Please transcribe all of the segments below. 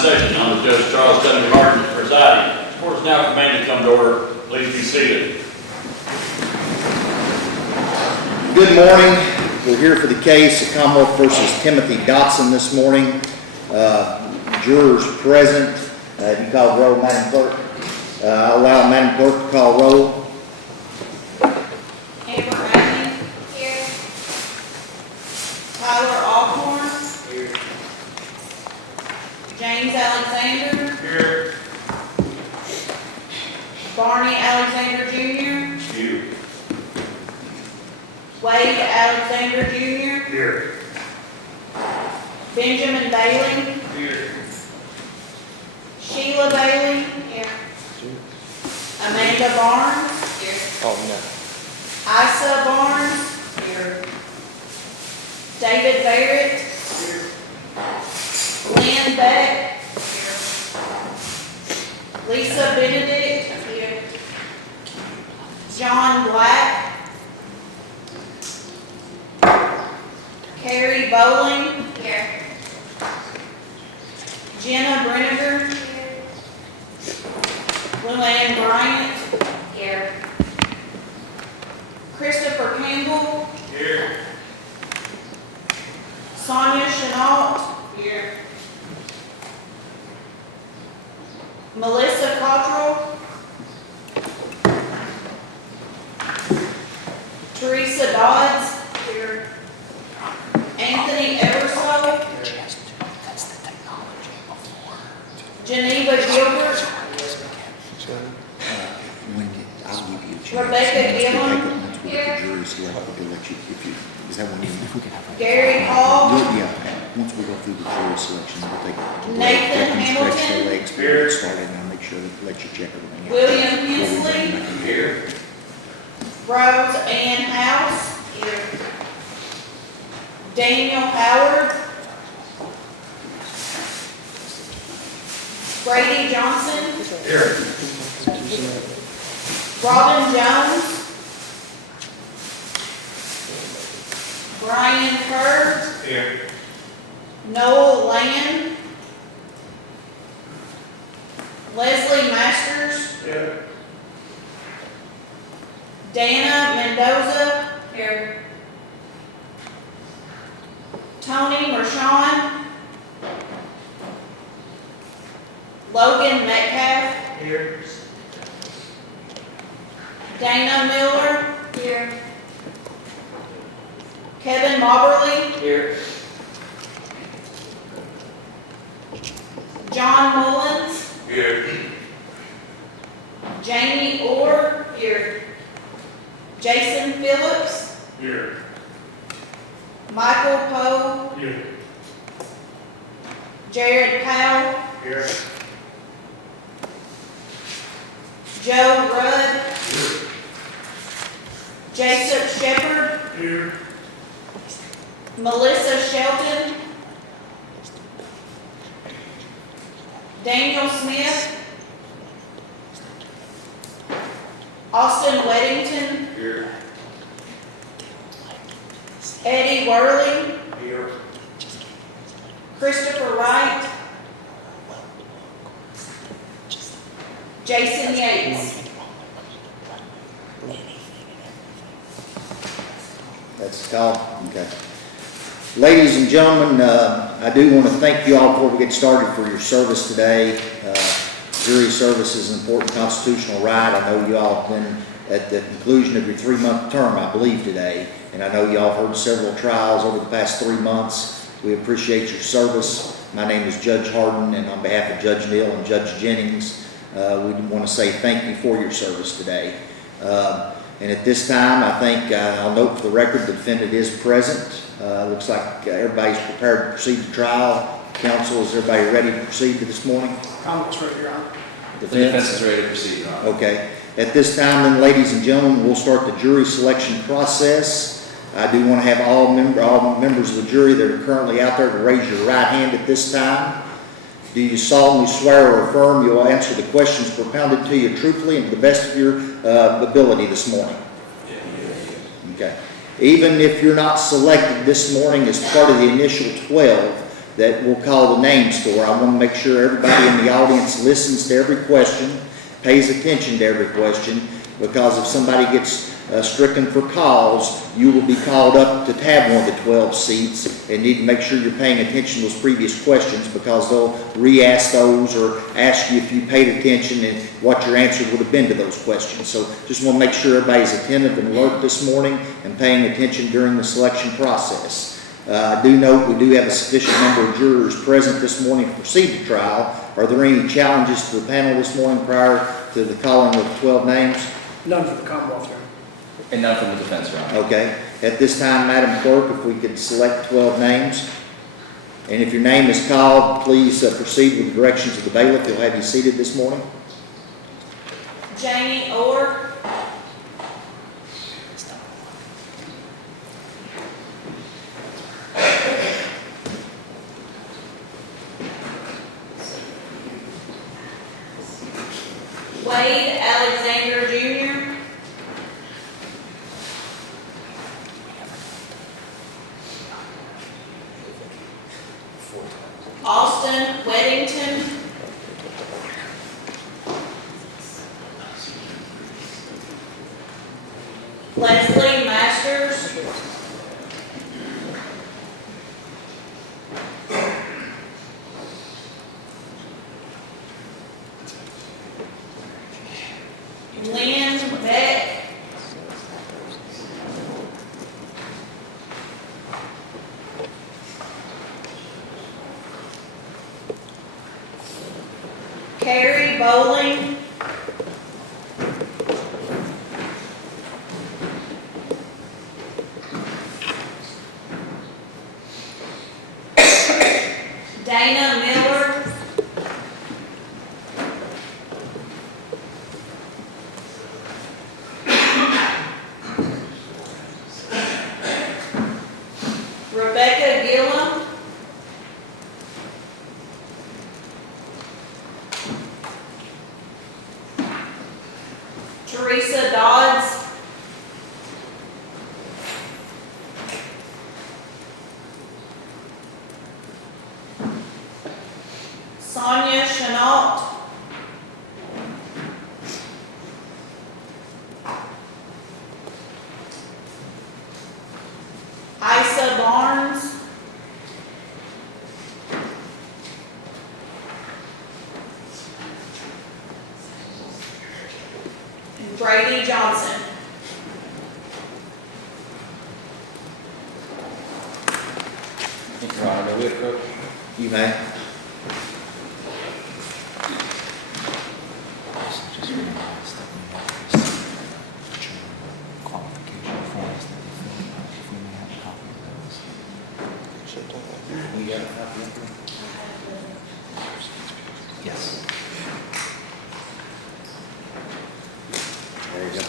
session under Judge Charles W. Martin presiding. Court is now convened to come to order. Please be seated. Good morning. We're here for the case of Commonwealth versus Timothy Dotson this morning. Jurors present. If you call roll, Madam Clerk. I'll allow Madam Clerk to call roll. Here. Tyler Alcorn. Here. James Alexander. Here. Barney Alexander Jr. Here. Wade Alexander Jr. Here. Benjamin Bailey. Here. Sheila Bailey. Here. Amanda Barnes. Here. Oh, no. Isa Barnes. Here. David Barrett. Here. Lynn Beck. Here. Lisa Benedict. Here. John Black. Carrie Bowling. Here. Jenna Brenniger. Here. Luann Bryant. Here. Christopher Campbell. Here. Sonia Chenault. Here. Melissa Cottrell. Teresa Dodds. Here. Anthony Eversole. That's the technology before. Geneva Gilbert. I'll give you a chance. Rebecca Gillum. Once we get the jury select, we can let you, is that one you? Gary Hall. Yeah, once we go through the jury selection, we'll take. Nathan Hamilton. Stretch their legs, Here. started, and I'll make sure that let you check everything out. William Hensley. Here. Rose Ann House. Here. Daniel Howard. Brady Johnson. Here. Robin Jones. Brian Kerr. Here. Noel Land. Leslie Masters. Here. Dana Mendoza. Here. Tony Mershon. Logan Metcalf. Here. Dana Miller. Here. Kevin Mobberly. Here. John Mullins. Here. Jamie Orr. Here. Jason Phillips. Here. Michael Poe. Here. Jared Powell. Here. Joe Rudd. Here. Jacob Shepard. Here. Melissa Shelton. Daniel Smith. Austin Weddington. Here. Eddie Worley. Here. Christopher Wright. Jason Yates. That's the call? Okay. Ladies and gentlemen, I do want to thank you all before we get started for your service today. Jury service is an important constitutional right. I know you all have been at the conclusion of your 3-month term, I believe, today. And I know you all have heard several trials over the past 3 months. We appreciate your service. My name is Judge Harden, and on behalf of Judge Neal and Judge Jennings, we want to say thank you for your service today. And at this time, I think I'll note for the record the defendant is present. Looks like everybody's prepared to proceed to trial. Counsel, is everybody ready to proceed to this morning? Comments right, Your Honor. The defense is ready to proceed, Your Honor. Okay. At this time, then, ladies and gentlemen, we'll start the jury selection process. I do want to have all members of the jury that are currently out there to raise your right hand at this time. Do you solemnly swear or affirm you will answer the questions propounded to you truthfully and to the best of your ability this morning? Okay. Even if you're not selected this morning as part of the initial 12 that we'll call the names for. I want to make sure everybody in the audience listens to every question, pays attention to every question, because if somebody gets stricken for cause, you will be called up to have one of the 12 seats and need to make sure you're paying attention to those previous questions, because they'll re-ask those or ask you if you paid attention and what your answer would have been to those questions. So just want to make sure everybody's attentive and alert this morning and paying attention during the selection process. I do note we do have a sufficient number of jurors present this morning to proceed to trial. Are there any challenges to the panel this morning prior to the calling of the 12 names? None for the Commonwealth, Your Honor. And none from the defense, Your Honor. Okay. At this time, Madam Clerk, if we could select 12 names. And if your name is called, please proceed with the directions of the bailiff. He'll have you seated this morning. Jamie Orr, Wade Alexander Jr., Austin Weddington, Leslie Masters, Lynn Beck, Carrie Bowling, Dana Miller, Rebecca Gillum, Teresa Dodds, Sonia Chenault, Isa Barnes, and Brady Johnson. Your Honor, may we approach? You may. Qualification forms that we filled out, if we may have a copy of those. You got a copy of them? Yes. There you go.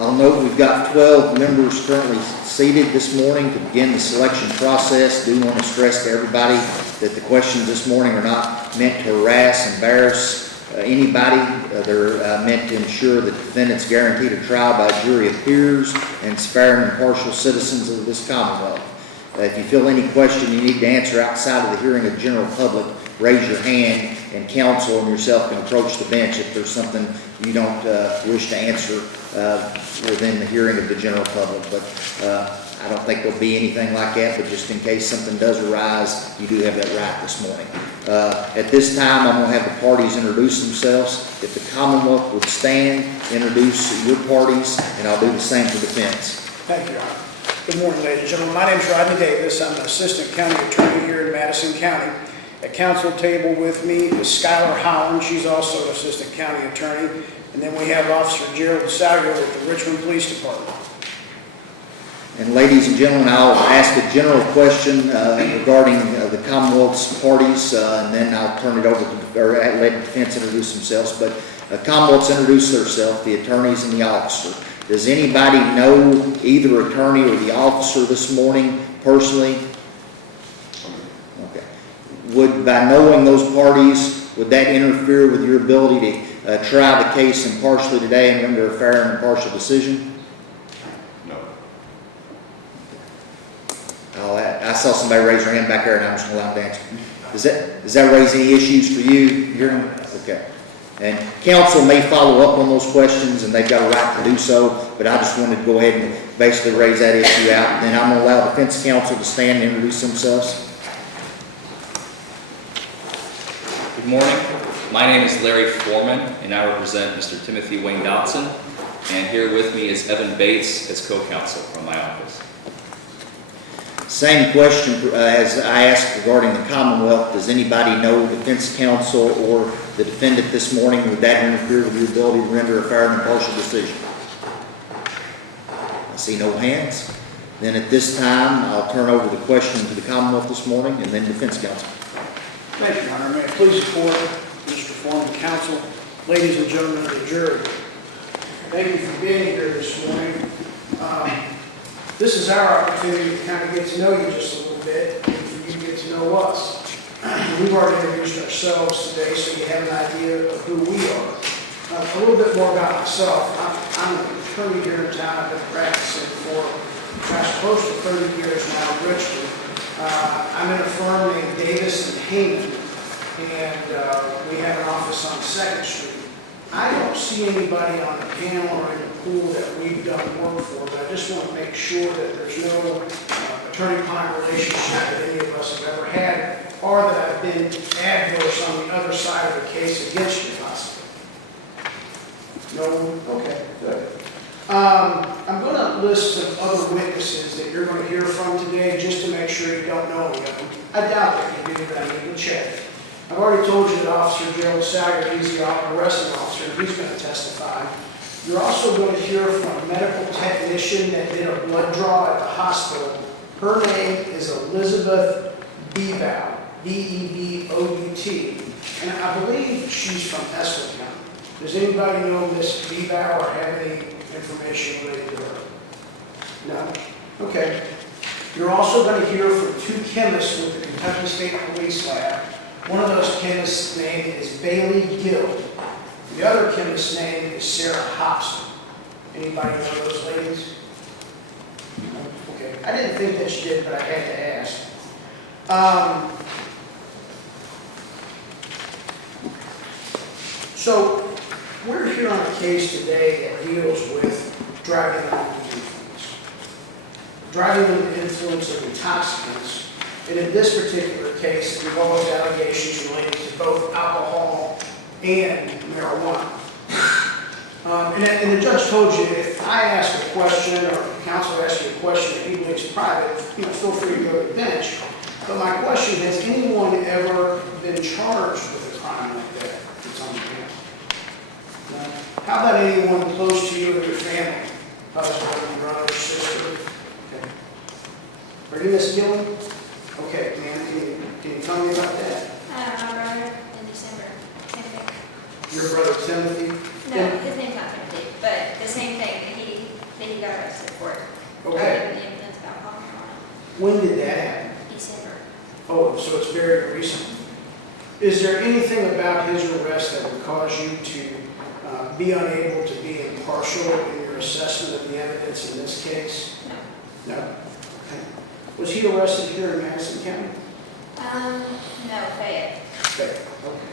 I'll note we've got 12 members currently seated this morning to begin the selection process. Do want to stress to everybody that the questions this morning are not meant to harass, embarrass anybody. They're meant to ensure that defendants guaranteed a trial by a jury of peers and fair and impartial citizens of this Commonwealth. If you feel any question you need to answer outside of the hearing of the general public, raise your hand and counsel and yourself can approach the bench if there's something you don't wish to answer within the hearing of the general public. But I don't think there'll be anything like that, but just in case something does arise, you do have that right this morning. At this time, I'm going to have the parties introduce themselves. If the Commonwealth would stand, introduce your parties, and I'll do the same for defense. Thank you, Your Honor. Good morning, ladies and gentlemen. My name is Rodney Davis. I'm an assistant county attorney here in Madison County. At council table with me is Skylar Holland. She's also an assistant county attorney. And then we have Officer Gerald Salyer with the Richmond Police Department. And ladies and gentlemen, I'll ask a general question regarding the Commonwealth's parties, and then I'll turn it over to, or let defense introduce themselves. But Commonwealth's introduce themselves, the attorneys and the officer. Does anybody know either attorney or the officer this morning personally? Okay. Would, by knowing those parties, would that interfere with your ability to try the case impartially today and render a fair and impartial decision? No. saw somebody raise their hand back there, and I'm just gonna allow them to answer. Does that raise any issues for you? Okay. And council may follow up on those questions, and they've got a right to do so, but I just wanted to go ahead and basically raise that issue out. And then I'm gonna allow defense counsel to stand and introduce themselves. Good morning. My name is Larry Forman, and I represent Mr. Timothy Wayne Dotson. And here with me is Evan Bates as co-counsel from my office. Same question as I asked regarding the Commonwealth. Does anybody know defense counsel or the defendant this morning? Would that interfere with your ability to render a fair and impartial decision? I see no hands. Then at this time, I'll turn over the question to the Commonwealth this morning and then defense counsel. Thank you, Your Honor. May I please report, Mr. Forman, counsel, ladies and gentlemen of the jury. Thank you for being here this morning. This is our opportunity to kind of get to know you just a little bit, and for you to get to know us. We've already introduced ourselves today, so you have an idea of who we are. A little bit more about myself. I'm an attorney here in town. I've been practicing for close to 30 years now in Richmond. I'm in a firm named Davis and Heyman, and we have an office on 2nd Street. I don't see anybody on the panel or in the pool that we've done work for, but I just want to make sure that there's no attorney-client relationship that any of us have ever had, or that I've been adverse on the other side of the case against you, possibly. No? Okay, good. I'm going to list some other witnesses that you're going to hear from today, just to make sure you don't know any of them. I doubt that you do, but I need to check. I've already told you that Officer Gerald Sager, he's the arresting officer, and he's going to testify. You're also going to hear from a medical technician that did a blood draw at the hospital. Her name is Elizabeth Bebout, B-E-B-O-U-T, and I believe she's from Essex County. Does anybody know Miss Bebout or have any information related to her? No? Okay. You're also going to hear from 2 chemists with the Kentucky State Police Lab. One of those chemists' name is Bailey Gill. The other chemist's name is Sarah Hobson. Anybody know those ladies? Okay. I didn't think that you did, but I had to ask. So, we're here on a case today that deals with driving under the influence. Driving under the influence of intoxicants. And in this particular case, it involves allegations related to both alcohol and marijuana. And the judge told you, if I ask a question or the counsel asks you a question that he believes is private, feel free to go to the bench. But my question, has anyone ever been charged with a crime like that that's on the panel? No? How about anyone close to you or your family? Husband, brother, sister? Okay. Are you Miss Gillen? Okay, ma'am, can you tell me about that? My brother in December. Timothy. Your brother Timothy? No, his name's not Timothy, but the same thing, that he got arrested for it. Okay. Driving the evidence about alcohol and marijuana. When did that happen? December. Oh, so it's very recent. Is there anything about his arrest that would cause you to be unable to be impartial in your assessment of the evidence in this case? No. No? Okay. Was he arrested here in Madison County? No, Fayette. Okay. Okay.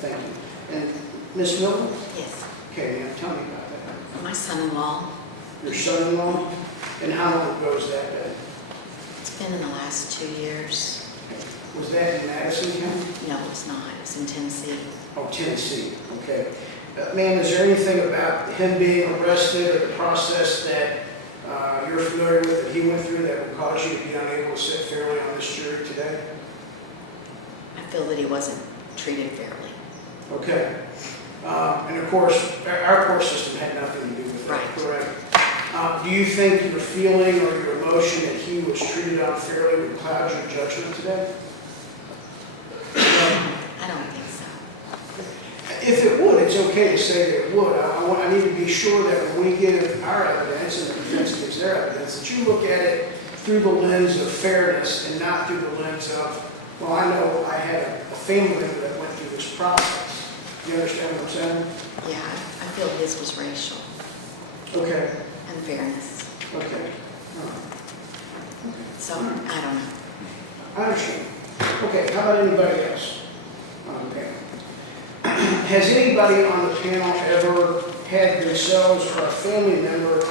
Thank you. And Ms. Milton? Yes, Okay, ma'am, tell me about that. my son-in-law. Your son-in-law? And how long ago was that been? It's been in the last 2 years. Was that in Madison County? No, it's not. It's in Tennessee. Oh, Tennessee, okay. Ma'am, is there anything about him being arrested or the process that you're familiar with that he went through that would cause you to be unable to sit fairly on this jury today? I feel that he wasn't treated fairly. Okay. And of course, our court system had nothing to do with that, Right. correct? Do you think your feeling or your emotion that he was treated unfairly would cloud your judgment today? I don't think so. If it would, it's okay to say that it would. I need to be sure that when we give our evidence and the defense gives their evidence, that you look at it through the lens of fairness and not through the lens of, well, I know I had a family member that went through this process. You understand what I'm saying? Yeah, I feel his was racial Okay. and fairness. Okay. It's So, I don't know. I understand. Okay, how about anybody else on the panel? Has anybody on the panel ever had themselves or a family member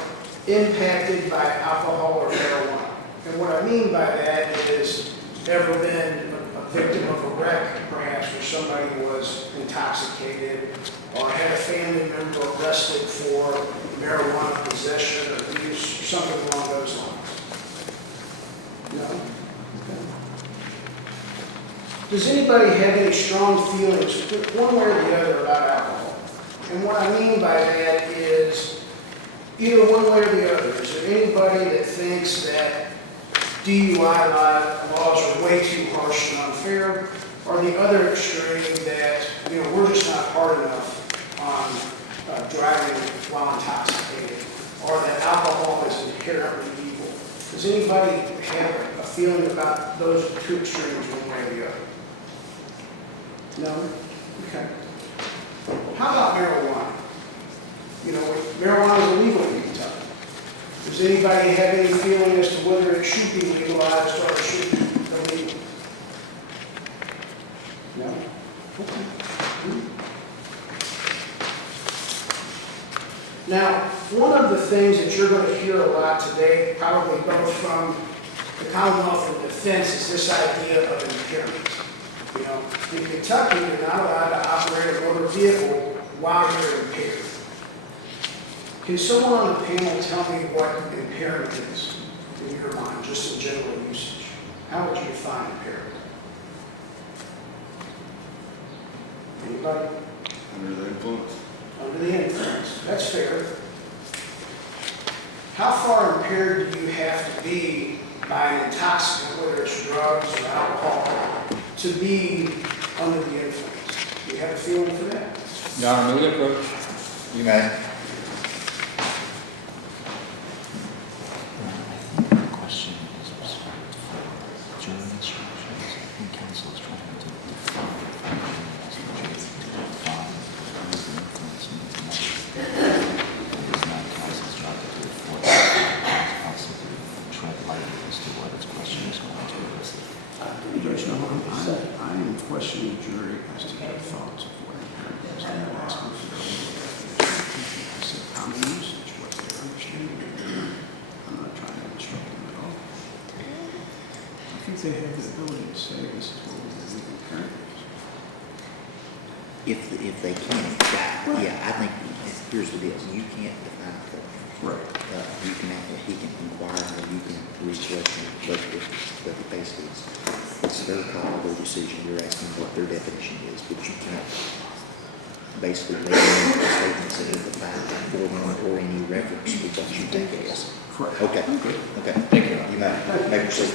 impacted by alcohol or marijuana? And what I mean by that is ever been a victim of a wreck, perhaps, where somebody was intoxicated, or had a family member arrested for marijuana possession or use, or something along those lines? No? Okay. Does anybody have any strong feelings, one way or the other, about alcohol? And what I mean by that is either one way or the other. Is there anybody that thinks that DUI laws are way too harsh and unfair, or the other extreme that, we're just not hard enough on driving while intoxicated, or that alcohol is inherently evil? Does anybody have a feeling about those two extremes one way or the other? No? Okay. How about marijuana? Marijuana is illegal in Kentucky. Does anybody have any feeling as to whether it should be legalized or it should be illegal? No? Okay. Now, one of the things that you're going to hear a lot today, probably both from the Commonwealth and defense, is this idea of impairment. In Kentucky, you're not allowed to operate a motor vehicle while you're impaired. Can someone on the panel tell me what impairment is in your mind, just in general usage? How would you define impairment? Anybody? Under the influence. Under the influence. That's fair. How far impaired do you have to be by an intoxicant, whether it's drugs or alcohol, to be under the influence? Do you have a feeling for that? Your Honor, move the approach. You may. I think the question is reserved for jury instructions. I think counsel is trying to define the influence in the matter. It is not counsel's job to do it for possibly tread lightly as to what its question is going to elicit. Judge, no, I am questioning the jury as to their thoughts of what impairment is. I'm not asking for their own definition. I said common usage, what their understanding is. I'm not trying to instruct them at all. I think they have the ability to say this is what we believe impairment is. If they can, yeah, I think, here's the deal, you can't define it for them. Right. You can, he can inquire, or you can reach what basically it's their call, their decision, you're asking what their definition is, but you can't basically make any statements that are defined for them or any reference to what you think it is. Correct. Okay, okay. Thank you. You may proceed.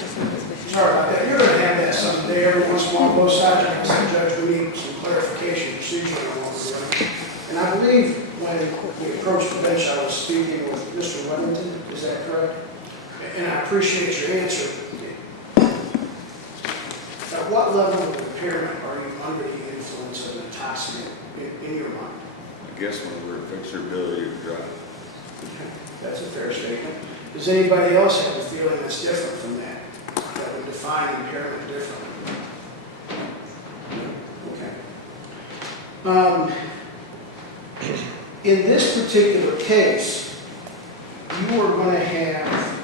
Sorry about that. You're going to have that someday. Every once in a while, both sides are going to say, Judge, we need some clarification procedure on what we're doing. And I believe when we approached the bench, I was speaking with Mr. Wellington. Is that correct? And I appreciate your answer. At what level of impairment are you under the influence of an intoxicant in your mind? I guess when it affects your ability to drive. That's a fair statement. Does anybody else have a feeling that's different from that? That would define impairment differently? No? Okay. In this particular case, you are going to have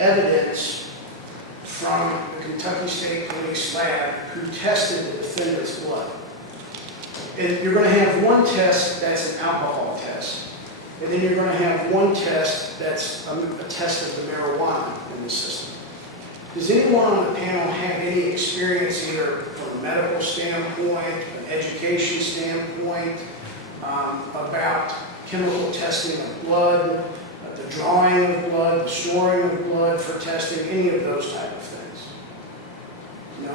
evidence from the Kentucky State Police lab who tested the defendant's blood. And you're going to have one test that's an alcohol test. And then you're going to have one test that's a test of the marijuana in the system. Does anyone on the panel have any experience either from a medical standpoint, an education standpoint, about chemical testing of blood, the drawing of blood, the storing of blood for testing, any of those type of things? No?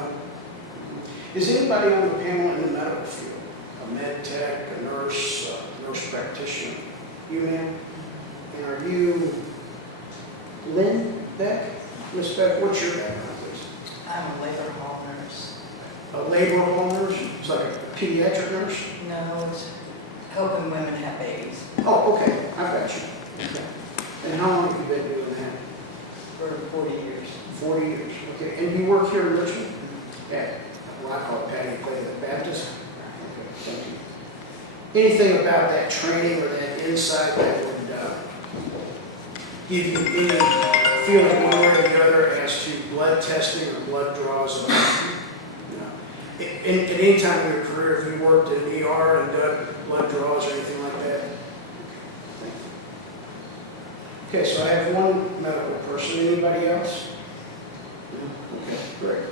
Is anybody on the panel in the medical field? A med tech, a nurse practitioner? You, ma'am? And are you Lynn Beck? Ms. Beck, what's your background, please? I'm a labor hall nurse. A labor home nurse? It's like a pediatric nurse? No, it's helping women have babies Oh, okay. I got you. Okay. And how long have you been doing that? for 40 years. 40 years, okay. And you work here in Richmond? Yeah. Well, I call it Patty Clay, the Baptist. Okay, thank you. Anything about that training or that insight that would give you any feeling one way or the other as to blood testing or blood draws? At any time in your career, if you worked in an ER and done blood draws or anything like that? Okay, so I have one medical person. Anybody else? No? Okay, great.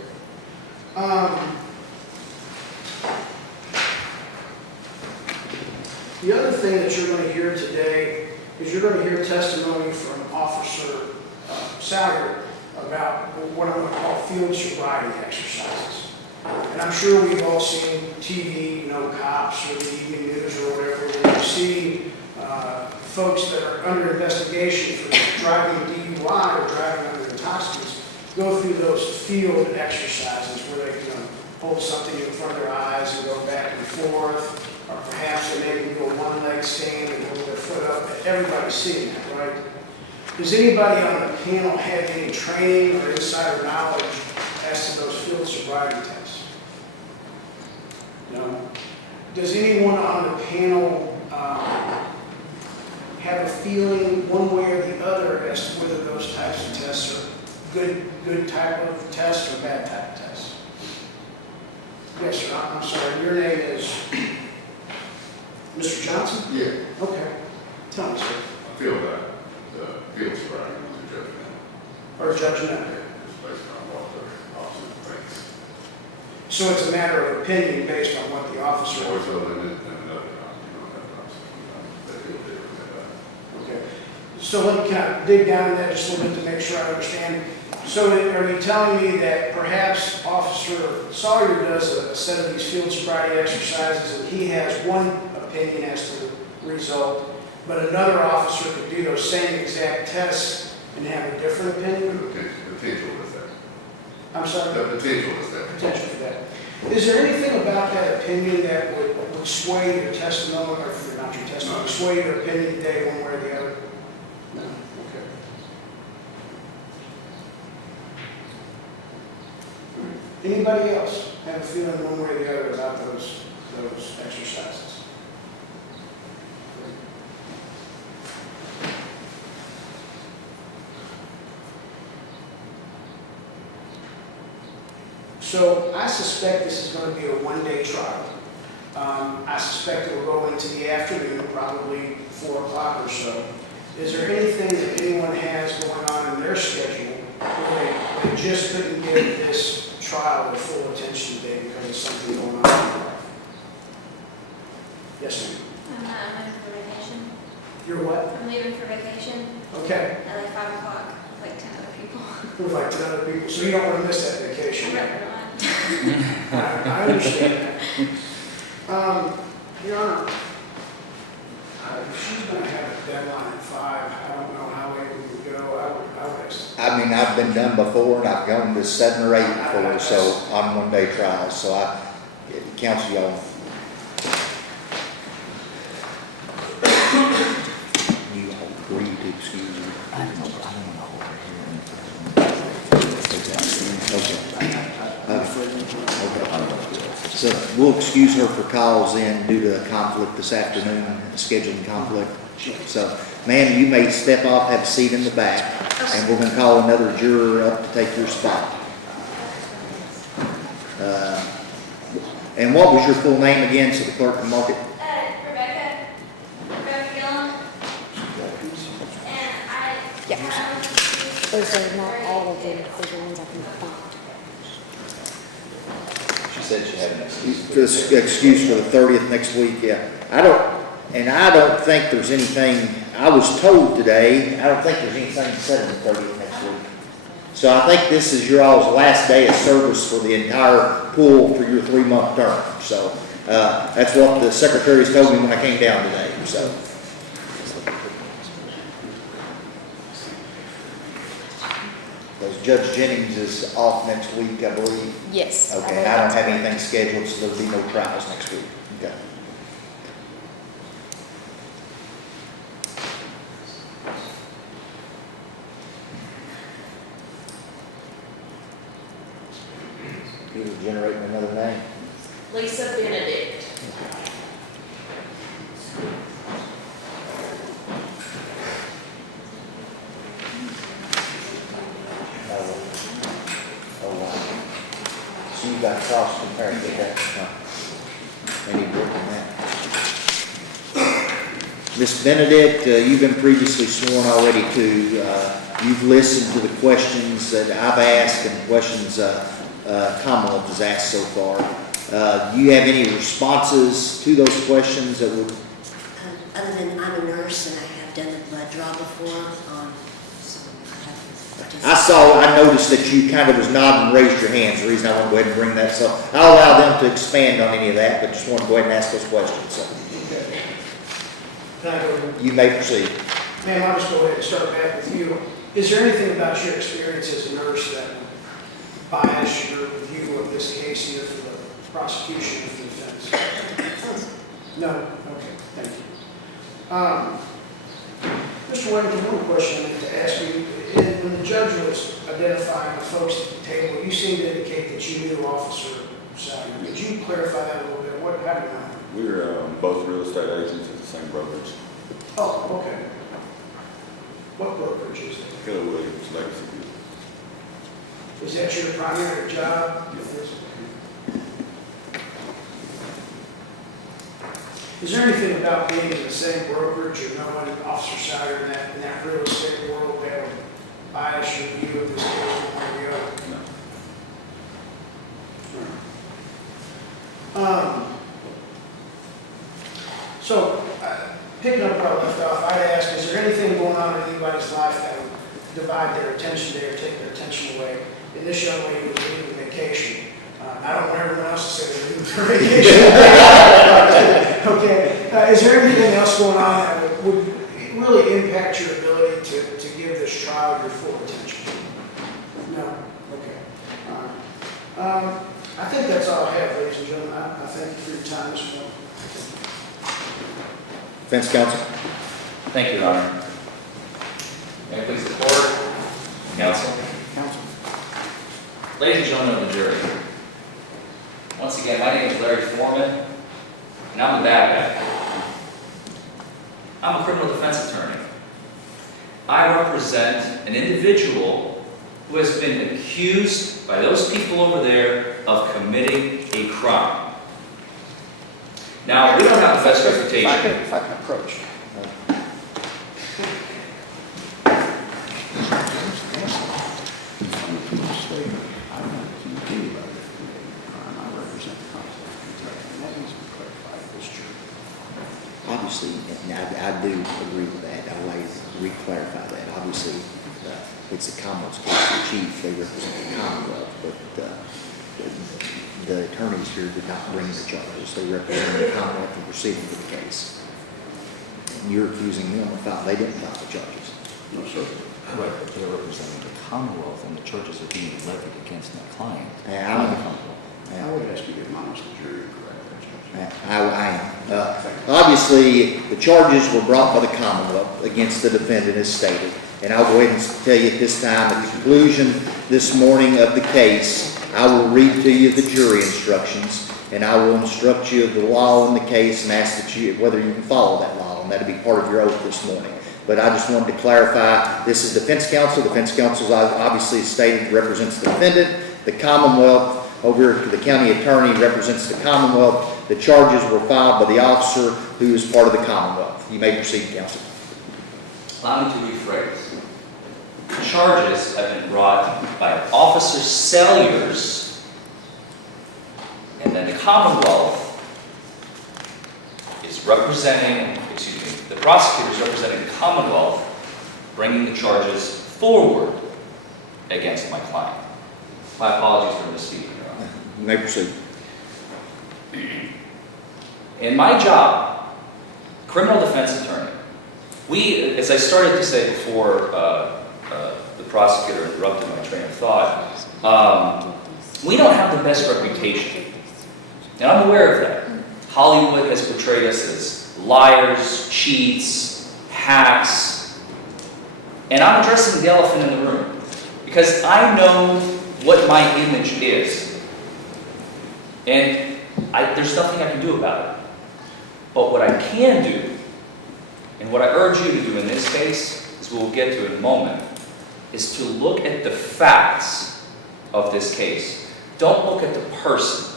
The other thing that you're going to hear today is you're going to hear testimony from Officer Salyer about what I'm going to call field sobriety exercises. And I'm sure we've all seen TV, cops or the evening news or whatever, where you see folks that are under investigation for driving DUI or driving under intoxicants go through those field exercises where they hold something in front of their eyes and go back and forth, or perhaps they maybe do a one-leg stand and hold their foot up. Everybody's seen that, right? Does anybody on the panel have any training or insider knowledge as to those field sobriety tests? No. Does anyone on the panel have a feeling one way or the other as to whether those types of tests are good type of tests or bad type of tests? Yes, sir. I'm sorry. Your name is Mr. Johnson? Yeah. Okay. Tell me, sir. I feel that the field sobriety is a judgment. Or judgment? It's based on what the officer thinks. So it's a matter of opinion based on what the officer... More so than another officer. They feel differently about it. Okay. So let me kind of dig down in that just a little bit to make sure I understand. So are you telling me that perhaps Officer Sawyer does a set of these field sobriety exercises and he has one opinion as to the result, but another officer could do those same exact tests and have a different opinion? The potential is there. I'm sorry? The potential is there. Potential for that. Is there anything about that opinion that would sway your testimony, or not your testimony, sway your opinion today one way or the other? No? Okay. Anybody else have a feeling one way or the other about those exercises? So I suspect this is going to be a one-day trial. I suspect it will go into the afternoon, probably 4 o'clock or so. Is there anything that anyone has going on in their schedule where they just couldn't give this trial their full attention today because of something going on in their life? Yes, ma'am. I'm leaving for vacation. You're what? I'm leaving for vacation Okay. at like 5 o'clock with like 10 other people. With like 10 other people. So you don't want to miss that vacation. I'm ready to run. I understand that. Your Honor, she's going to have a deadline at 5. I don't know how late we would go. I mean, I've been done before, and I've gone to 7 or 8 before, so on one-day trials, so I counsel y'all. You all agree to excuse me? I don't want to hold her here. Okay. So we'll excuse her for calls in due to a conflict this afternoon, a scheduling conflict. So, ma'am, you may step off, have a seat in the back, and we're going to call another juror up to take your spot. And what was your full name again, so the clerk can mark it? Rebecca Gillum. And Yeah. Those are not all of them, those are ones I can find. She said she had an excuse. This excuse for the 30th next week, yeah. I don't think there's anything, I was told today, I don't think there's anything said on the 30th next week. So I think this is your all's last day of service for the entire pool for your 3-month term. So that's what the secretaries told me when I came down today, so. Because Judge Jennings is off next week, I believe. Yes. Okay, and I don't have anything scheduled, so there'll be no trials next week. Okay. You're generating another name. Lisa Benedict. Oh, wow. So you got cross compared to that, huh? They need work on that. Ms. Benedict, you've been previously sworn already to, you've listened to the questions that I've asked and the questions Commonwealth has asked so far. Do you have any responses to those questions that would? Other than I'm a nurse and I have done a blood draw before, so I noticed that you kind of was nodding and raised your hands. The reason I want to go ahead and bring that, so I'll allow them to expand on any of that, but just want to go ahead and ask those questions. So. Okay. Can I go ahead? You may proceed. Ma'am, I'll just go ahead and start back with you. Is there anything about your experience as a nurse that would bias your view of this case here for the prosecution of the defense? No? Okay, thank you. Mr. Wellington, one question I need to ask you. When the judge was identifying the folks at the table, you seemed to indicate that you knew Officer Salyer. Could you clarify that a little bit? How do you know? We were both real estate agents at the same brokerage. Oh, okay. What brokerage is that? Keller Williams Legacy Group. Is that your primary job? Yes. Is there anything about being in the same brokerage or knowing Officer Salyer in that real estate world that would bias your view of this case one way or the other? No. So, picking up where I left off, I'd ask, is there anything going on in anybody's life that would divide their attention there, take their attention away? And this young lady was leaving vacation. I don't want everyone else to say they're leaving for vacation. Okay. Is there anything else going on that would really impact your ability to give this trial your full attention? No? Okay. All right. I think that's all I have, ladies and gentlemen. I thank you for your time this morning. Defense counsel. Thank you, Your Honor. May I please the court, counsel? Counsel. Ladies and gentlemen of the jury, once again, my name is Larry Forman, and I'm the bad guy. I'm a criminal defense attorney. I represent an individual who has been accused by those people over there of committing a crime. Now, we don't have the best reputation. If I can approach. Obviously, and I do agree with that. I'd like to re-clarify that. Obviously, it's the Commonwealth's case. The chief, they represent the Commonwealth, but the attorneys here did not bring the charges. They represent the Commonwealth in proceeding with the case. And you're accusing them of file. They didn't file the charges. No, sir. Right, but they're representing the Commonwealth, and the charges are being levied against my client. I I'm the know. Commonwealth. I would ask you to admonish the jury to correct that. I am. Obviously, the charges were brought by the Commonwealth against the defendant as stated. And I'll go ahead and tell you at this time, at the conclusion this morning of the case, I will read to you the jury instructions, and I will instruct you of the law in the case and ask that you, whether you can follow that law, and that'll be part of your oath this morning. But I just wanted to clarify, this is defense counsel. Defense counsel obviously stated represents the defendant. The Commonwealth, over here, the county attorney represents the Commonwealth. The charges were filed by the officer who is part of the Commonwealth. You may proceed, counsel. Allow me to rephrase. The charges have been brought by Officer Salyers, and then the Commonwealth is representing, the prosecutor is representing the Commonwealth, bringing the charges forward against my client. My apologies for misspeaking, Your Honor. You may proceed. In my job, criminal defense attorney, we, as I started to say before the prosecutor interrupted my train of thought, we don't have the best reputation. And I'm aware of that. Hollywood has portrayed us as liars, cheats, hacks. And I'm addressing the elephant in the room because I know what my image is. And there's nothing I can do about it. But what I can do, and what I urge you to do in this case, as we'll get to in a moment, is to look at the facts of this case. Don't look at the person.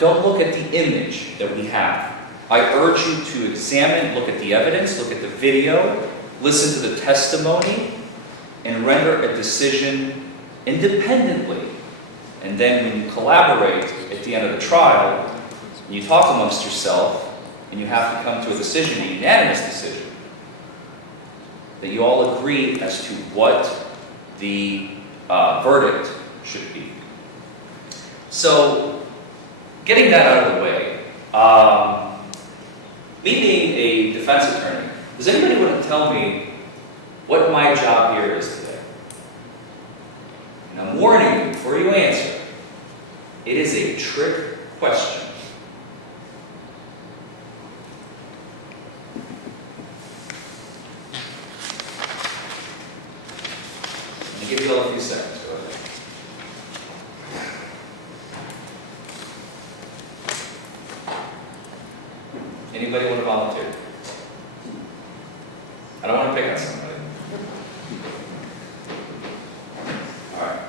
Don't look at the image that we have. I urge you to examine, look at the evidence, look at the video, listen to the testimony, and render a decision independently. And then when you collaborate at the end of the trial, and you talk amongst yourself, and you have to come to a decision, a unanimous decision, that you all agree as to what the verdict should be. So, getting that out of the way, me being a defense attorney, does anybody want to tell me what my job here is today? And I'm warning you before you answer, it is a trick question. I'll give you all a few seconds. Go ahead. Anybody want to volunteer? I don't want to pick on somebody. All right.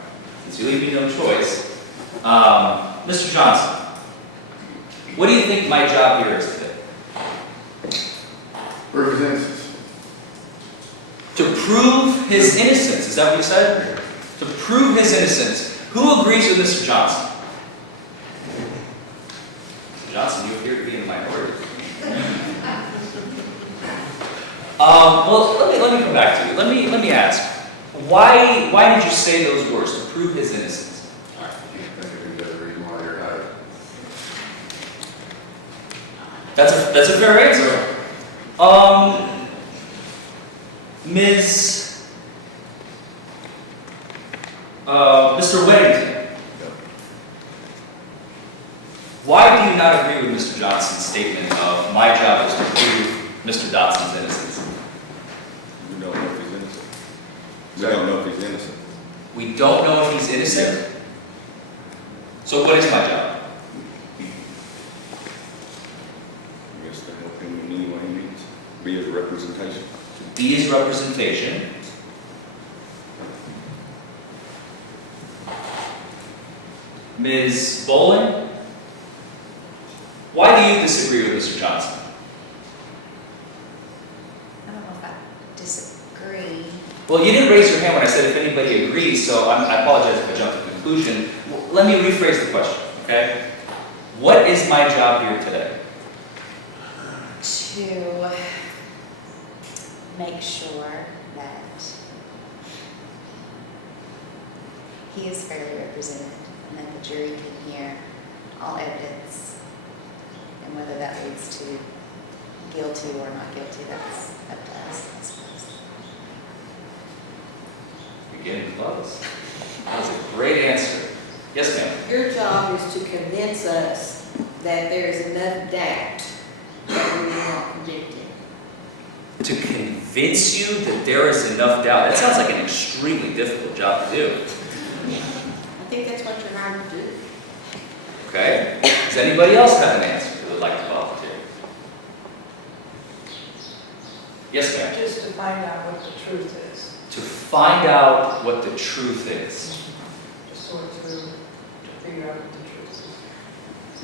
Since you leave me no choice, Mr. Johnson, what do you think my job here is today? Prove his innocence. To prove his innocence, is that what you said? To prove his innocence. Who agrees with Mr. Johnson? Mr. Johnson, you appear to be in the minority. Well, let me come back to you. Let me ask. Why did you say those words, to prove his innocence? I can't think of any other reason why you're hired. That's a fair answer. Mr. Weddington, why do you not agree with Mr. Johnson's statement of my job is to prove Mr. Dotson's innocence? We don't know if he's innocent. We don't know if he's innocent. We don't know if he's innocent? So what is my job? I guess to help him in any way he needs. Be his representation. To be his representation. Ms. Bolin, why do you disagree with Mr. Johnson? I don't know if I disagree. Well, you didn't raise your hand when I said if anybody agrees, so I apologize if I jumped to conclusion. Let me rephrase the question, okay? What is my job here today? To make sure that he is fairly represented and that the jury can hear all evidence, and whether that leads to guilty or not guilty, that's up to us, I suppose. You're getting close. That was a great answer. Yes, ma'am. Your job is to convince us that there is enough doubt that we will not convict him. To convince you that there is enough doubt, that sounds like an extremely difficult job to do. I think that's what you're hired to do. Okay? Does anybody else have an answer who would like to volunteer? Yes, ma'am. Just to find out what the truth is. To find out what the truth is. To sort through, to figure out what the truth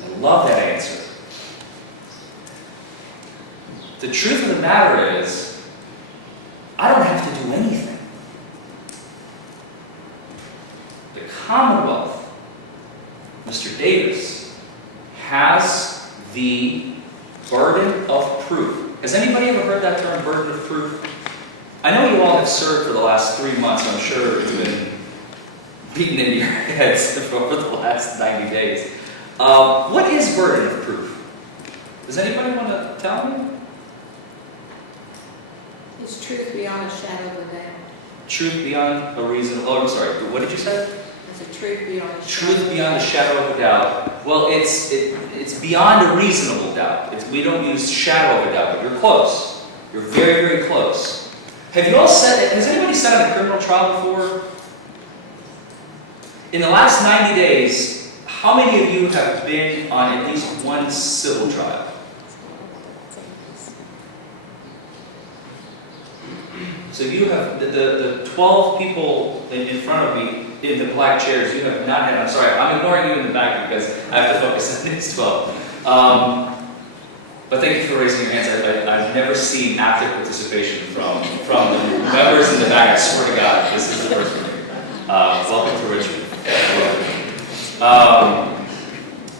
is. I love that answer. The truth of the matter is, I don't have to do anything. The Commonwealth, Mr. Davis, has the burden of proof. Has anybody ever heard that term, burden of proof? I know you all have served for the last 3 months. I'm sure it's been beaten into your heads over the last 90 days. What is burden of proof? Does anybody want to tell me? It's truth beyond a shadow of a doubt. Truth beyond a reason. Oh, I'm sorry. What did you say? It's a truth beyond a shadow. Truth beyond a shadow of a doubt. Well, it's beyond a reasonable doubt. We don't use shadow of a doubt, but you're close. You're very, very close. Have you all has anybody sat on a criminal trial before? In the last 90 days, How many of you have been on at least one civil trial? So you have, the 12 people in front of me in the black chairs, you have not had, I'm sorry, I'm ignoring you in the back because I have to focus on these 12. But thank you for raising your hands. I've never seen active participation from the members in the back. I swear to God, this is the first one. Welcome to Richmond.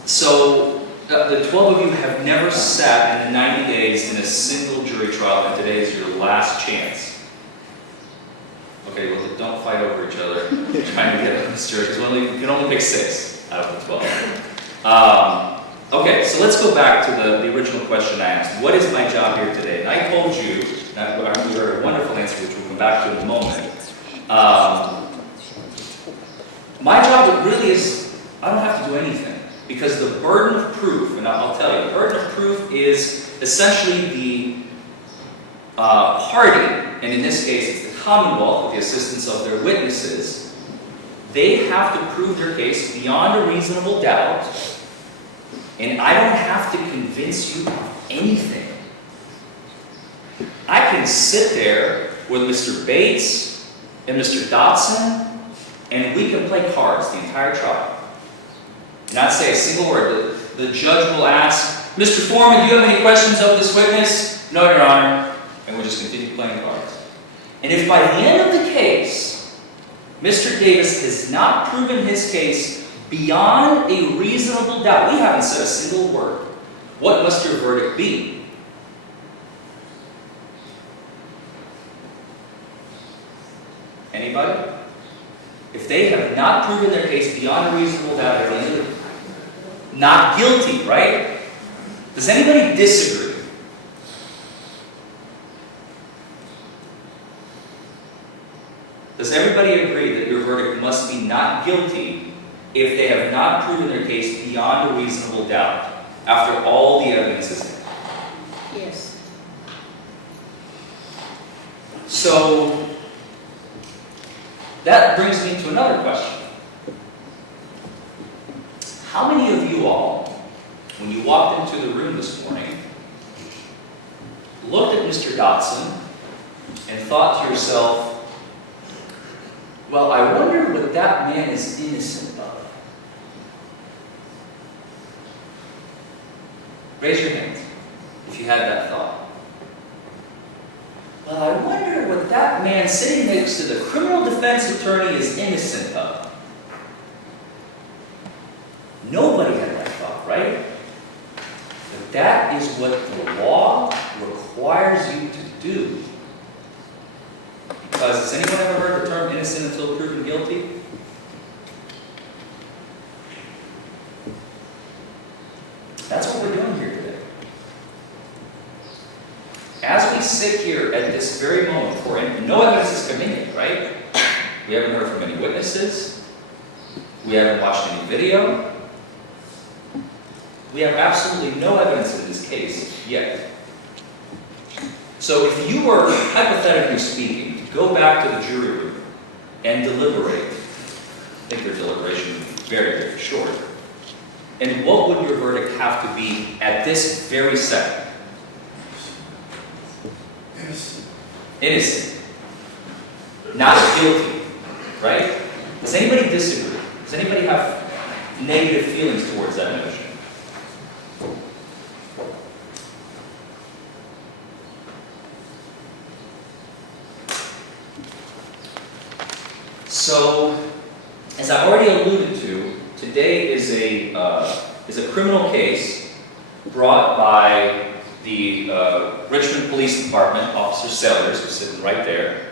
So the 12 of you have never sat in the 90 days in a single jury trial, and today is your last chance. Okay, well, don't fight over each other trying to get on this jury, because you can only pick 6 out of the 12. Okay, so let's go back to the original question I asked. What is my job here today? And I told you, that you heard a wonderful answer, which we'll come back to in a moment. My job really is, I don't have to do anything, because the burden of proof, and I'll tell you, the burden of proof is essentially the party, and in this case it's the Commonwealth with the assistance of their witnesses. They have to prove their case beyond a reasonable doubt, and I don't have to convince you of anything. I can sit there with Mr. Bates and Mr. Dotson, and we can play cards the entire trial. Not say a single word. The judge will ask, Mr. Forman, do you have any questions of this witness? No, Your Honor. And we'll just continue playing cards. And if by the end of the case, Mr. Davis has not proven his case beyond a reasonable doubt, we haven't said a single word, what must your verdict be? Anybody? If they have not proven their case beyond a reasonable doubt, at the end of it, not guilty, right? Does anybody disagree? Does everybody agree that your verdict must be not guilty if they have not proven their case beyond a reasonable doubt after all the evidence is in? Yes. So, that brings me to another question. How many of you all, when you walked into the room this morning, looked at Mr. Dotson and thought to yourself, well, I wonder what that man is innocent of? Raise your hands if you had that thought. Well, I wonder what that man sitting next to the criminal defense attorney is innocent of. Nobody had that thought, right? But that is what the law requires you to do. Because has anyone ever heard the term innocent until proven guilty? That's what we're doing here today. As we sit here at this very moment, for no evidence is coming in, right? We haven't heard from any witnesses. We haven't watched any video. We have absolutely no evidence in this case yet. So if you were, hypothetically speaking, to go back to the jury room and deliberate, I think their deliberation would be very, very short. And what would your verdict have to be at this very second? Innocent. Not guilty. Right? Does anybody disagree? Does anybody have negative feelings towards that notion? So, as I already alluded to, today is a criminal case brought by the Richmond Police Department, Officer Sellers, who's sitting right there.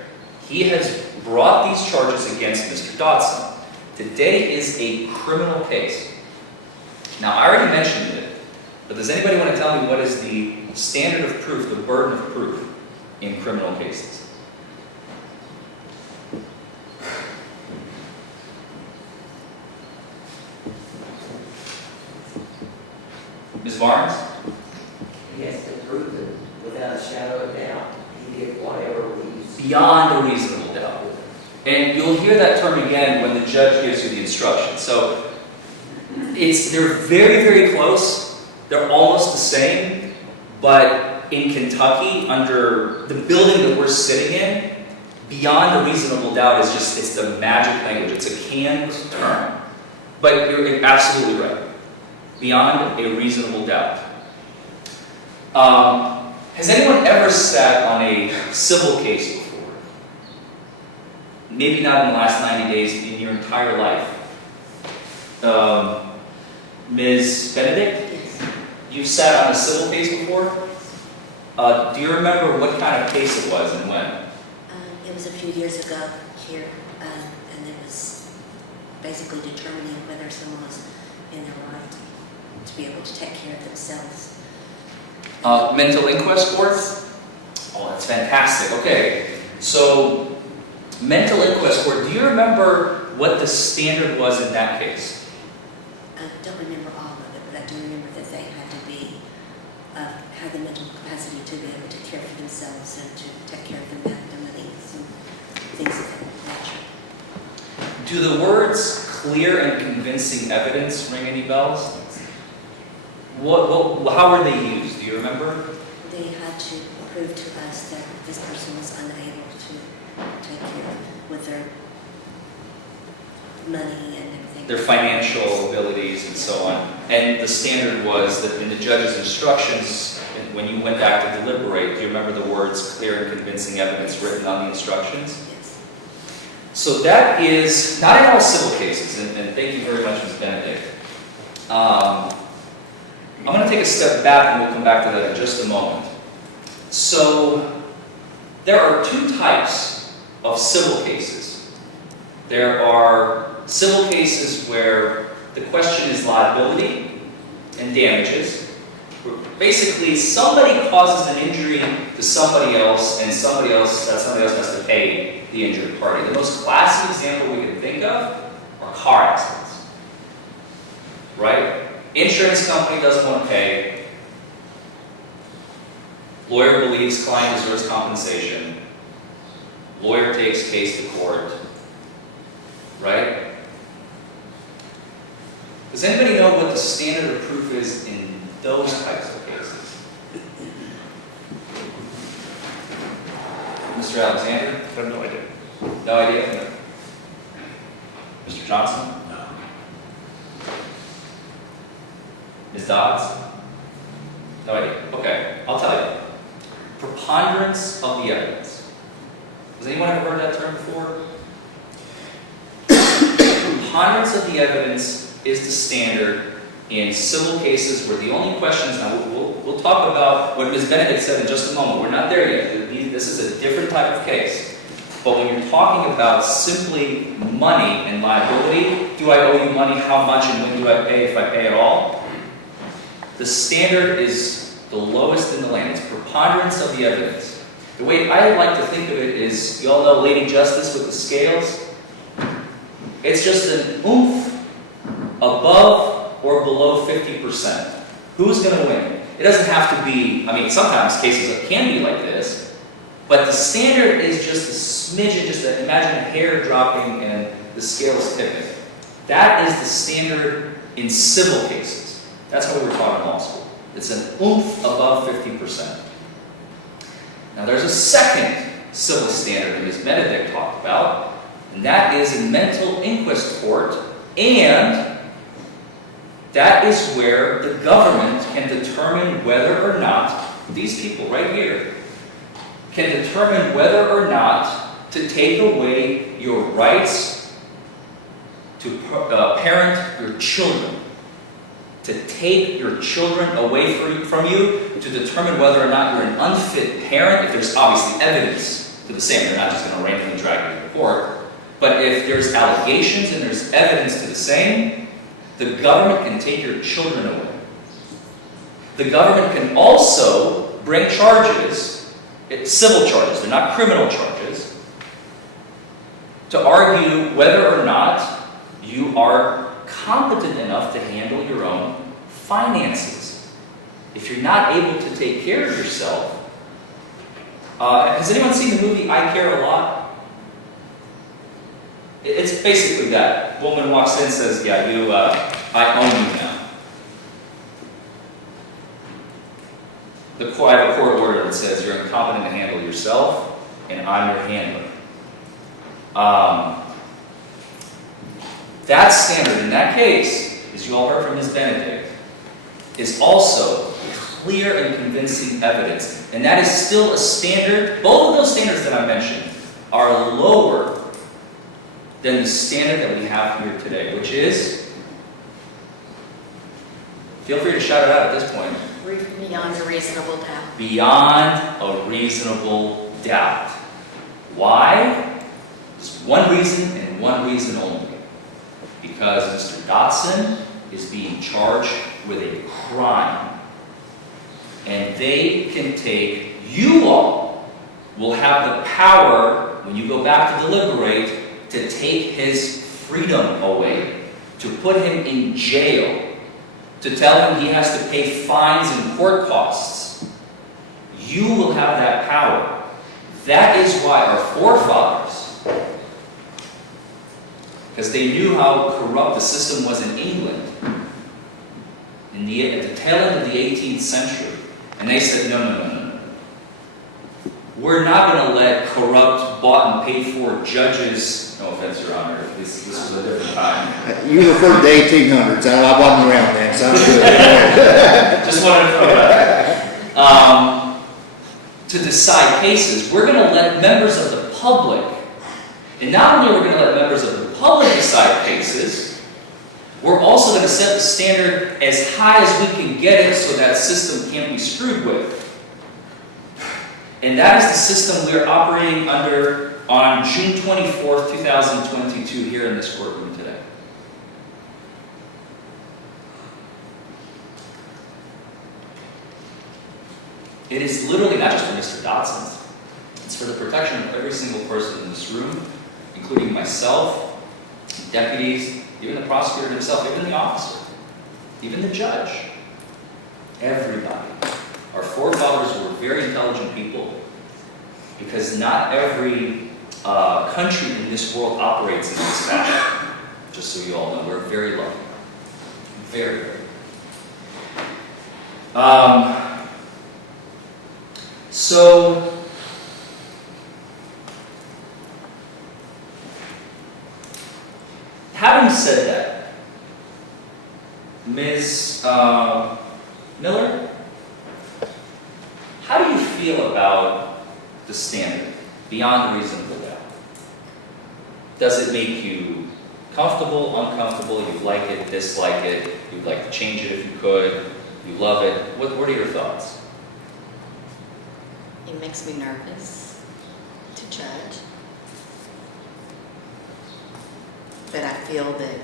He has brought these charges against Mr. Dotson. Today is a criminal case. Now, I already mentioned it, but does anybody want to tell me what is the standard of proof, the burden of proof in criminal cases? Ms. Barnes? He has to prove it without a shadow of doubt. He did whatever we Beyond a reasonable doubt. And you'll hear that term again when the judge gives you the instruction. So, They're very, very close. They're almost the same, but in Kentucky, under the building that we're sitting in, beyond a reasonable doubt it's the magic language. It's a canned term. But you're absolutely right. Beyond a reasonable doubt. Has anyone ever sat on a civil case before? Maybe not in the last 90 days, in your entire life. Ms. Benedict? You've sat on a civil case before? Do you remember what kind of case it was and when? It was a few years ago here, and it was basically determining whether someone was in their right to be able to take care of themselves. Mental inquest court? Oh, that's fantastic. Okay, so mental inquest court, do you remember what the standard was in that case? I don't remember all of it, but I do remember that they had to be, have the mental capacity to be able to care for themselves and to take care of their needs and things of that nature. Do the words clear and convincing evidence ring any bells? How were they used? Do you remember? They had to prove to us that this person was unable to take care with their money and everything. Their financial abilities and so on. And the standard was that in the judge's instructions, when you went back to deliberate, do you remember the words clear and convincing evidence written on the instructions? Yes. So that is, not in all civil cases, and thank you very much, Ms. Benedict. I'm going to take a step back and we'll come back to that in just a moment. So there are two types of civil cases. There are civil cases where the question is liability and damages. Where basically, somebody causes an injury to somebody else, and somebody else has to pay the injured party. The most classic example we can think of are car accidents. Right? Insurance company doesn't want to pay. Lawyer believes client deserves compensation. Lawyer takes case to court. Right? Does anybody know what the standard of proof is in those types of cases? Mr. Alexander? I have no idea. No idea? No. Mr. Johnson? No. Ms. Dodds? No idea. Okay, I'll tell you. Preponderance of the evidence. Has anyone ever heard that term before? Preponderance of the evidence is the standard in civil cases where the only question is, now we'll talk about what Ms. Benedict said in just a moment. We're not there yet. This is a different type of case. But when you're talking about simply money and liability, do I owe you money, how much, and when do I pay, if I pay at all? The standard is the lowest in the land. It's preponderance of the evidence. The way I like to think of it is, you all know Lady Justice with the scales? It's just an oomph above or below 50%. Who's going to win? It doesn't have to be, sometimes cases can be like this, but the standard is just a smidgen, imagine a hair dropping and the scales tipping. That is the standard in civil cases. That's what we were taught in law school. It's an oomph above 50%. Now there's a second civil standard that Ms. Benedict talked about, and that is in mental inquest court, and that is where the government can determine whether or not, these people right here, can determine whether or not to take away your rights to parent your children. To take your children away from you, to determine whether or not you're an unfit parent, if there's obviously evidence to the same, they're not just going to randomly drag you to court. But if there's allegations and there's evidence to the same, the government can take your children away. The government can also bring charges, civil charges, they're not criminal charges, to argue whether or not you are competent enough to handle your own finances. If you're not able to take care of yourself, has anyone seen the movie I Care a Lot? It's basically that. Woman walks in and says, yeah, I own you now. I have a court order that says you're incompetent to handle yourself, and I'm your handler. That standard in that case, as you all heard from Ms. Benedict, is also clear and convincing evidence. And that is still a standard. Both of those standards that I mentioned are lower than the standard that we have here today, which is, feel free to shout it out at this point. Beyond a reasonable doubt. Beyond a reasonable doubt. Why? There's one reason and one reason only. Because Mr. Dotson is being charged with a crime. And they can take, you all will have the power, when you go back to deliberate, to take his freedom away, to put him in jail, to tell him he has to pay fines and court costs. You will have that power. That is why our forefathers, because they knew how corrupt the system was in England at the tail end of the 18th century, and they said, no. We're not going to let corrupt, bought and paid for judges, no offense, Your Honor, this was a different time. You referred to the 1800s. I wasn't around then, so I'm good. Just wanted to throw that out. To decide cases, we're going to let members of the public, and not only are we going to let members of the public decide cases, we're also going to set the standard as high as we can get it so that system can't be screwed with. And that is the system we are operating under on June 24th, 2022 here in this courtroom today. It is literally not just for Mr. Dotson's, it's for the protection of every single person in this room, including myself, deputies, even the prosecutor himself, even the officer, even the judge, everybody. Our forefathers were very intelligent people because not every country in this world operates in this fashion. Just so you all know, we're very lucky. Very, very. So, having said that, Ms. Miller, how do you feel about the standard, beyond a reasonable doubt? Does it make you comfortable, uncomfortable, you like it, dislike it, you'd like to change it if you could, you love it? What are your thoughts? It makes me nervous to judge. But I feel that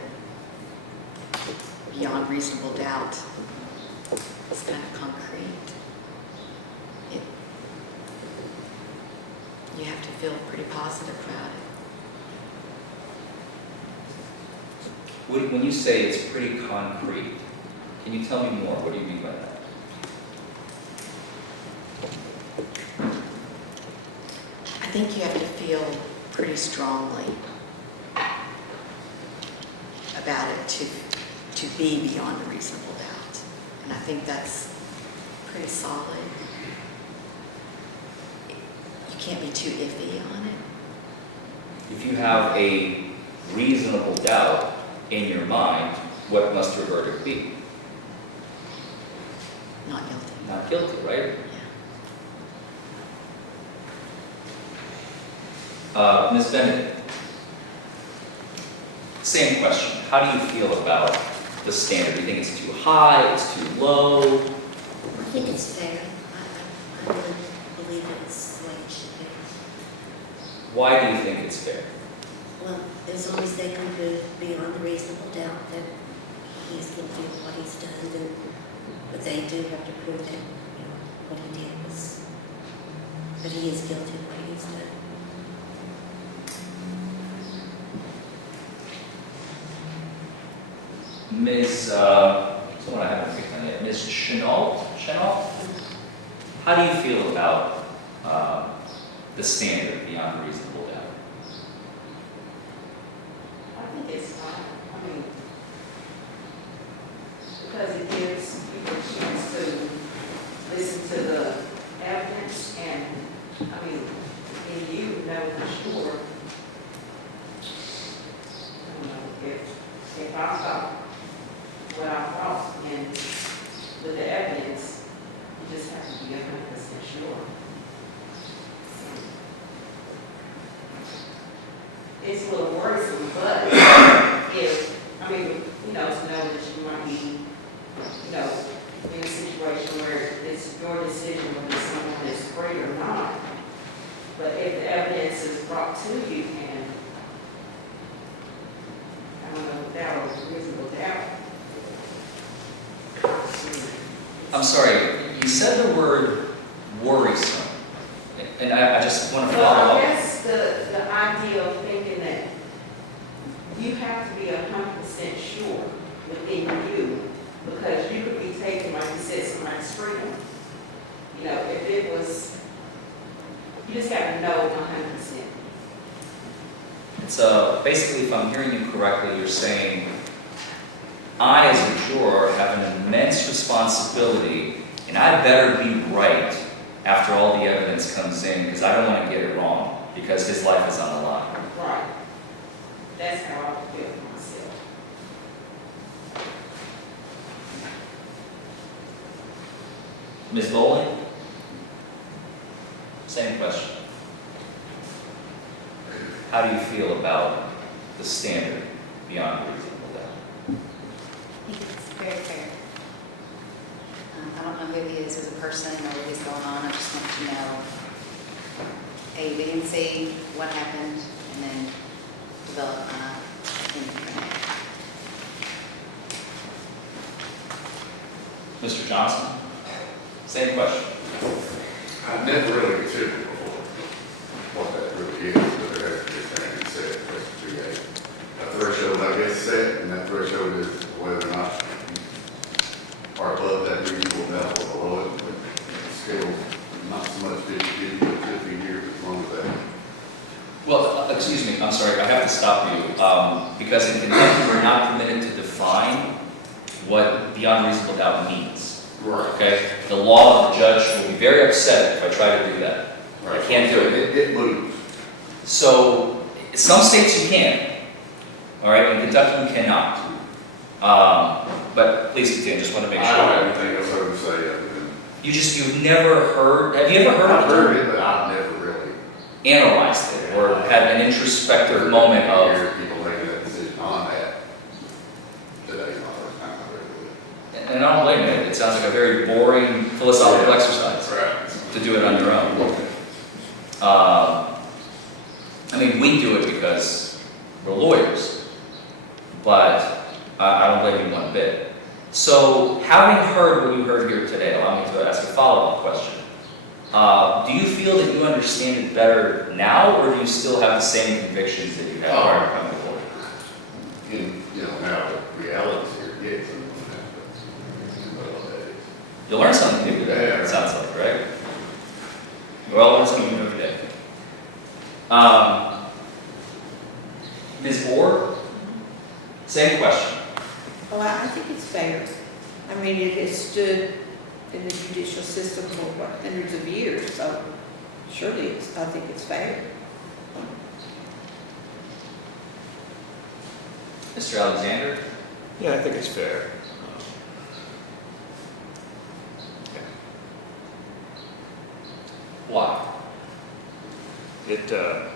beyond reasonable doubt is kind of concrete. You have to feel pretty positive about it. When you say it's pretty concrete, can you tell me more? What do you mean by that? I think you have to feel pretty strongly about it to be beyond a reasonable doubt. And I think that's pretty solid. You can't be too iffy on it. If you have a reasonable doubt in your mind, what must your verdict be? Not guilty. Not guilty, right? Ms. Bennett, same question. How do you feel about the standard? Do you think it's too high, it's too low? I think it's fair. I really believe it's the way it should be. Why do you think it's fair? Well, as long as they can prove beyond a reasonable doubt that he's guilty of what he's done, then, but they do have to prove that, what he did was, that he is guilty of what he's done. Ms. Someone I haven't picked on yet. Ms. Chenault? How do you feel about the standard beyond a reasonable doubt? I think it's fine. I mean, it's a little worrisome, but if, I mean, you know, to know that you might be, you know, in a situation where it's your decision whether someone is free or not. But if the evidence is brought to you and, I don't know, without a reasonable doubt. I'm sorry, you said the word worrisome, and I just want to Well, follow I up. guess the idea of thinking that you have to be 100% sure within you, because you could be taking, like you said, somebody's freedom. You know, if it was, you just got to know 100%. It's basically, if I'm hearing you correctly, you're saying, I, as a juror, have an immense responsibility, and I better be right after all the evidence comes in, because I don't want to get it wrong, because his life is on the line. Right. That's how I feel myself. Ms. Bowling? Same question. How do you feel about the standard beyond reasonable doubt? I think it's very fair. I don't know who he is as a person or what is going on. I just want to know A, B, and C, what happened, and then develop my opinion from there. Mr. Johnson? Same question. I've never really considered before what that really is, but there has to be a standard set, there has to be a threshold, I guess, set, and that threshold is whether or not you are above that reasonable doubt or below it, but still not so much 50, but 50 years as long as that. Well, excuse me, I'm sorry, I have to stop you, because in Kentucky, we're not permitted to define what beyond reasonable doubt means. Right. Okay? The law, the judge will be very upset if I try to do that. Right. I can't do it. It moves. So, some states you can, all right, in Kentucky you cannot. But please continue, just want to make I don't sure. have anything else I would say other than. You've never heard, have you ever heard I've of heard it? it, but I've never really. Analyzed it, or had an introspective moment of, Hear people making that decision on that today, not first time I've ever really. and I don't blame you, it sounds like a very boring philosophical exercise Right. to do it on your own. I mean, we do it because we're lawyers, but I don't blame you one bit. So, having heard what you heard here today, allow me to ask a follow-up question. Do you feel that you understand it better now, or do you still have the same convictions that you had prior to coming to court? In, now the realities here, yes. You learn something new today, it sounds like, right? We all learn something new every day. Ms. Voir, same question. Well, I think it's fair. I mean, it has stood in the judicial system for, what, hundreds of years, so surely I think it's fair. Mr. Alexander? Yeah, I think it's fair. Why? It, I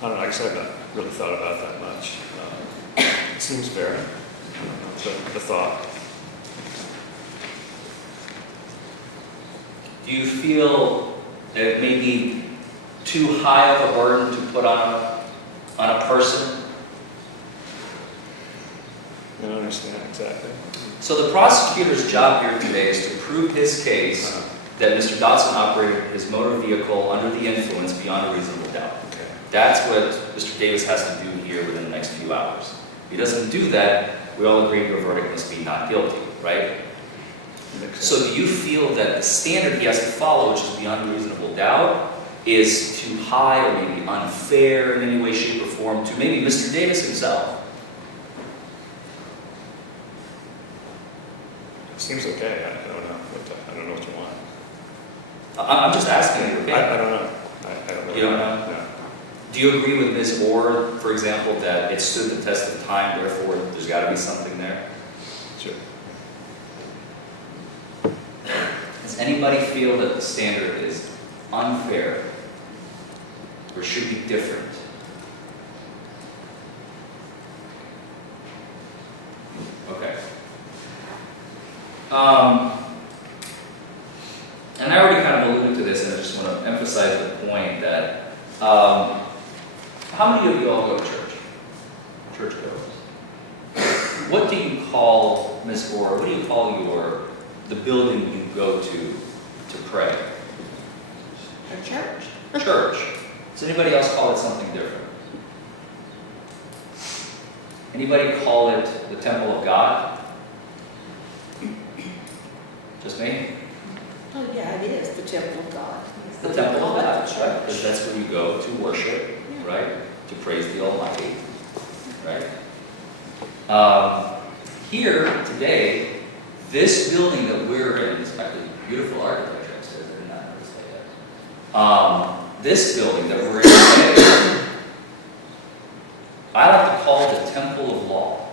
don't know, I guess I've not really thought about that much. It seems fair, the thought. Do you feel that it may be too high of a burden to put on a person? I don't understand exactly. So the prosecutor's job here today is to prove his case that Mr. Dotson operated his motor vehicle under the influence beyond a reasonable doubt. Okay. That's what Mr. Davis has to do here within the next few hours. If he doesn't do that, we all agree your verdict must be not guilty, right? So do you feel that the standard he has to follow, which is beyond reasonable doubt, is too high or maybe unfair in any way, shape, or form to maybe Mr. Davis himself? It seems okay, I don't know. I don't know what you want. I'm just asking your opinion. I don't know. I don't really You don't know? No. Do you agree with Ms. Voir, for example, that it stood the test of time, therefore there's got to be something there? Sure. Does anybody feel that the standard is unfair? or should be different? Okay. And I already kind of alluded to this, and I just want to emphasize the point that, how many of you all go to church? Churchgoers. What do you call, Ms. Voir, what do you call the building you go to pray? A church. Church. Does anybody else call it something different? Anybody call it the temple of God? Just me? Oh, yeah, it is the temple of God. The temple of God, that's right, because that's where you go to worship, right? To praise the Almighty, right? Here today, this building that we're in, it's actually beautiful architecture, I said, I did not notice that yet. This building that we're in today, I like to call it the temple of law.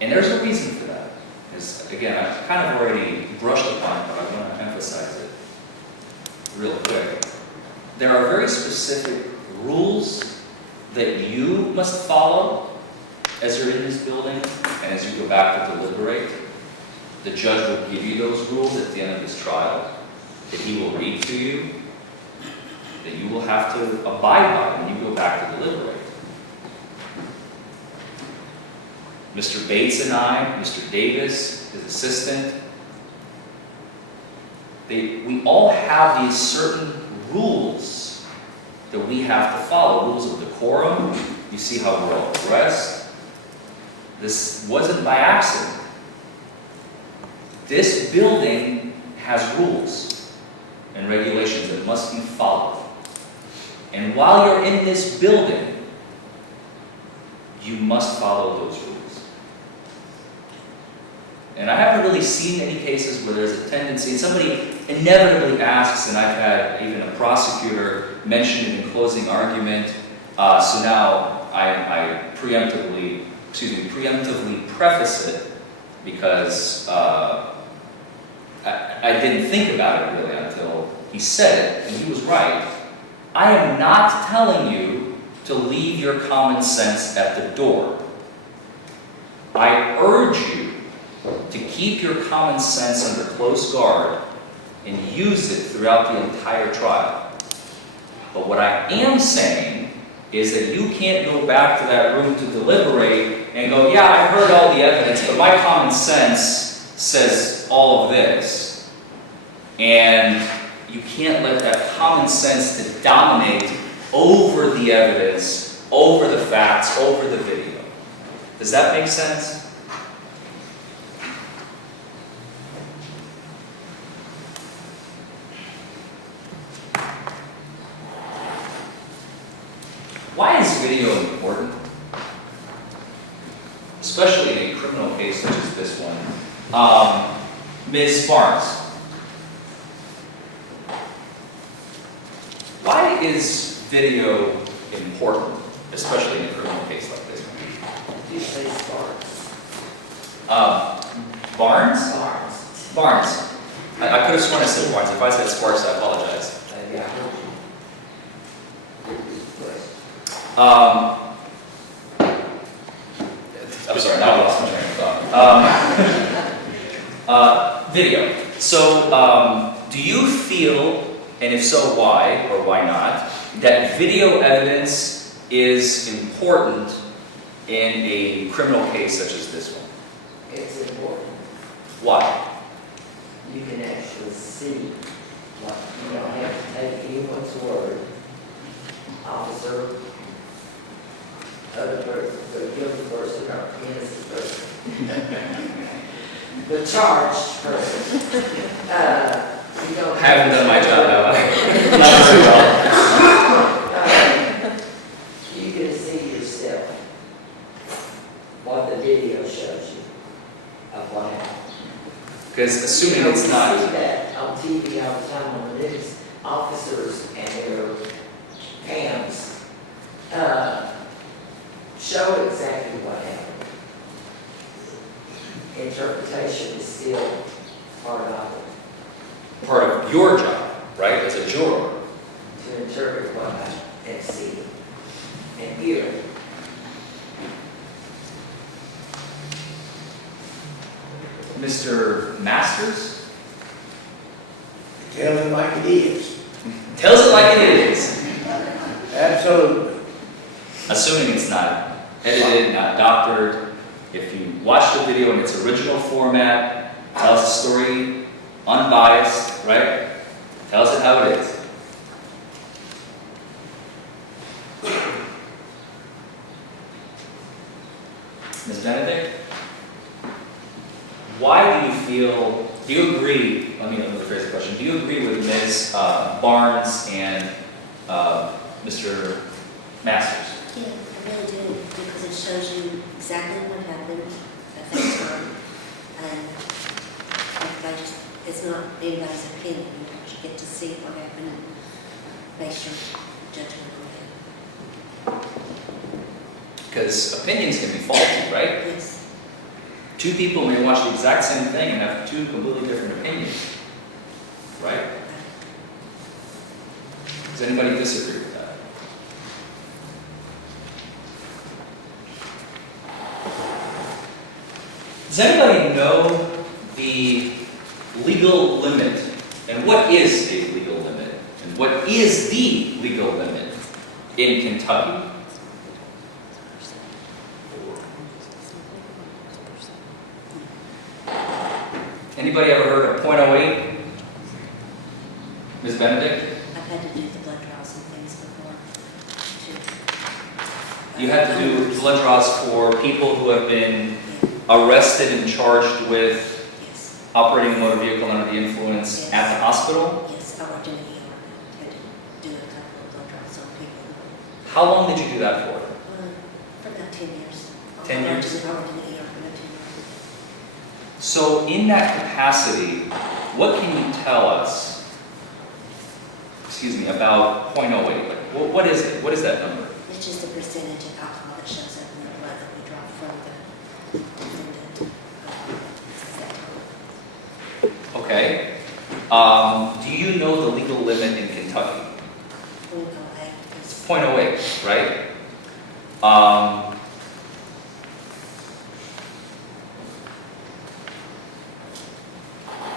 And there's a reason for that. Because again, I've kind of already brushed upon it, but I want to emphasize it real quick. There are very specific rules that you must follow as you're in this building and as you go back to deliberate. The judge will give you those rules at the end of his trial, that he will read to you, that you will have to abide by when you go back to deliberate. Mr. Bates and I, Mr. Davis, his assistant, we all have these certain rules that we have to follow. Rules of decorum. You see how we're all dressed. This wasn't by accident. This building has rules and regulations that must be followed. And while you're in this building, you must follow those rules. And I haven't really seen any cases where there's a tendency, and somebody inevitably asks, and I've had even a prosecutor mention it in closing argument, so now I preemptively preface it because I didn't think about it really until he said it, and he was right. I am not telling you to leave your common sense at the door. I urge you to keep your common sense under close guard and use it throughout the entire trial. But what I am saying is that you can't go back to that room to deliberate and go, yeah, I heard all the evidence, but my common sense says all of this. And you can't let that common sense to dominate over the evidence, over the facts, over the video. Does that make sense? Why is video important? Especially in a criminal case such as this one. Ms. Barnes, why is video important, especially in a criminal case like this one? You say Sparks. Barnes? Sparks. Barnes. I could have sworn I said Barnes. If I said Sparks, I apologize. Maybe I heard you. I'm sorry, now I lost my train of thought. Video. So, do you feel, and if so, why or why not, that video evidence is important in a criminal case such as this one? It's important. Why? You can actually see, like, you don't have to take anyone's word. Officer, other person, the guilty person, or innocent person. The charged person. You don't I haven't done my job, have I? Not very well. You can see yourself what the video shows you of what happened. Because assuming it's You not, see that on TV all the time on the news, officers and their cams show exactly what happened. Interpretation is still part of it. part of your job, right, as a juror. To interpret what I have seen and hear. Mr. Masters? Tells it like it is. Tells it like it is. Absolutely. Assuming it's not edited, not doctored. If you watch the video in its original format, tells the story unbiased, right? Tells it how it is. Ms. Benedict? Why do you feel, do you agree, let me rephrase the question, do you agree with Ms. Barnes and Mr. Masters? Yeah, I really do, because it shows you exactly what happened at that time. And it's not anybody's opinion, you get to see what happened and base your judgment on it. Because opinions can be faulty, right? Yes. Two people may watch the exact same thing and have two completely different opinions, right? Does anybody disagree with that? Does anybody know the legal limit? And what is a legal limit? And what is the legal limit in Kentucky? Anybody ever heard of .08? Ms. Benedict? I've had to do the blood draws and things before, too. You had to do blood draws for people who have been arrested and charged with Yes, operating a motor vehicle under the influence Yes. at the hospital. yes, I worked in the ER, had to do a couple of blood draws on people. How long did you do that for? For about 10 years. 10 years? I worked in the ER for about 10 years. So in that capacity, what can you tell us, about .08? Like, what is it? What is that number? It's just the percentage of alcohol that shows up in the blood that we draw from the defendant. Okay. Do you know the legal limit in Kentucky? It's .08, right?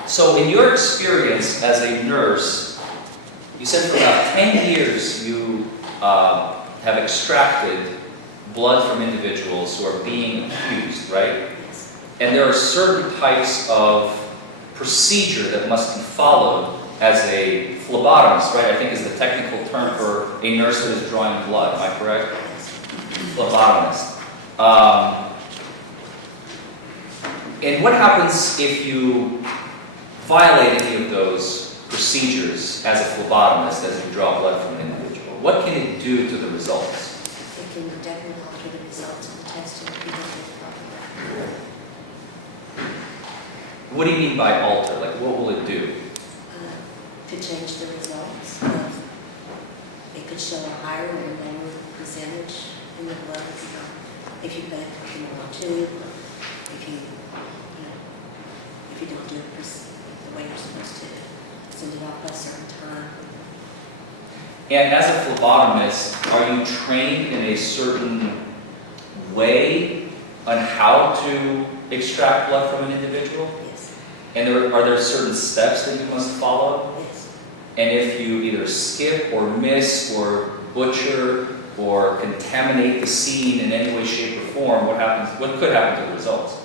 So in your experience as a nurse, you said for about 10 years you have extracted blood from individuals who are being accused, right? And there are certain types of procedure that must be followed as a phlebotomist, right? I think is the technical term for a nurse that is drawing blood, am I correct? Phlebotomist. And what happens if you violate any of those procedures as a phlebotomist, as you draw blood from an individual? What can it do to the results? It can definitely alter the results of the test and if you don't do it properly. What do you mean by alter? Like, what will it do? To change the results of, it could show a higher or lower percentage in the blood. If you put it more on tube, or if you don't do it the way you're supposed to, send it off by a certain time. And as a phlebotomist, are you trained in a certain way on how to extract blood from an individual? Yes. And are there certain steps that you must follow? Yes. And if you either skip or miss or butcher or contaminate the scene in any way, shape, or form, what happens? What could happen to the results?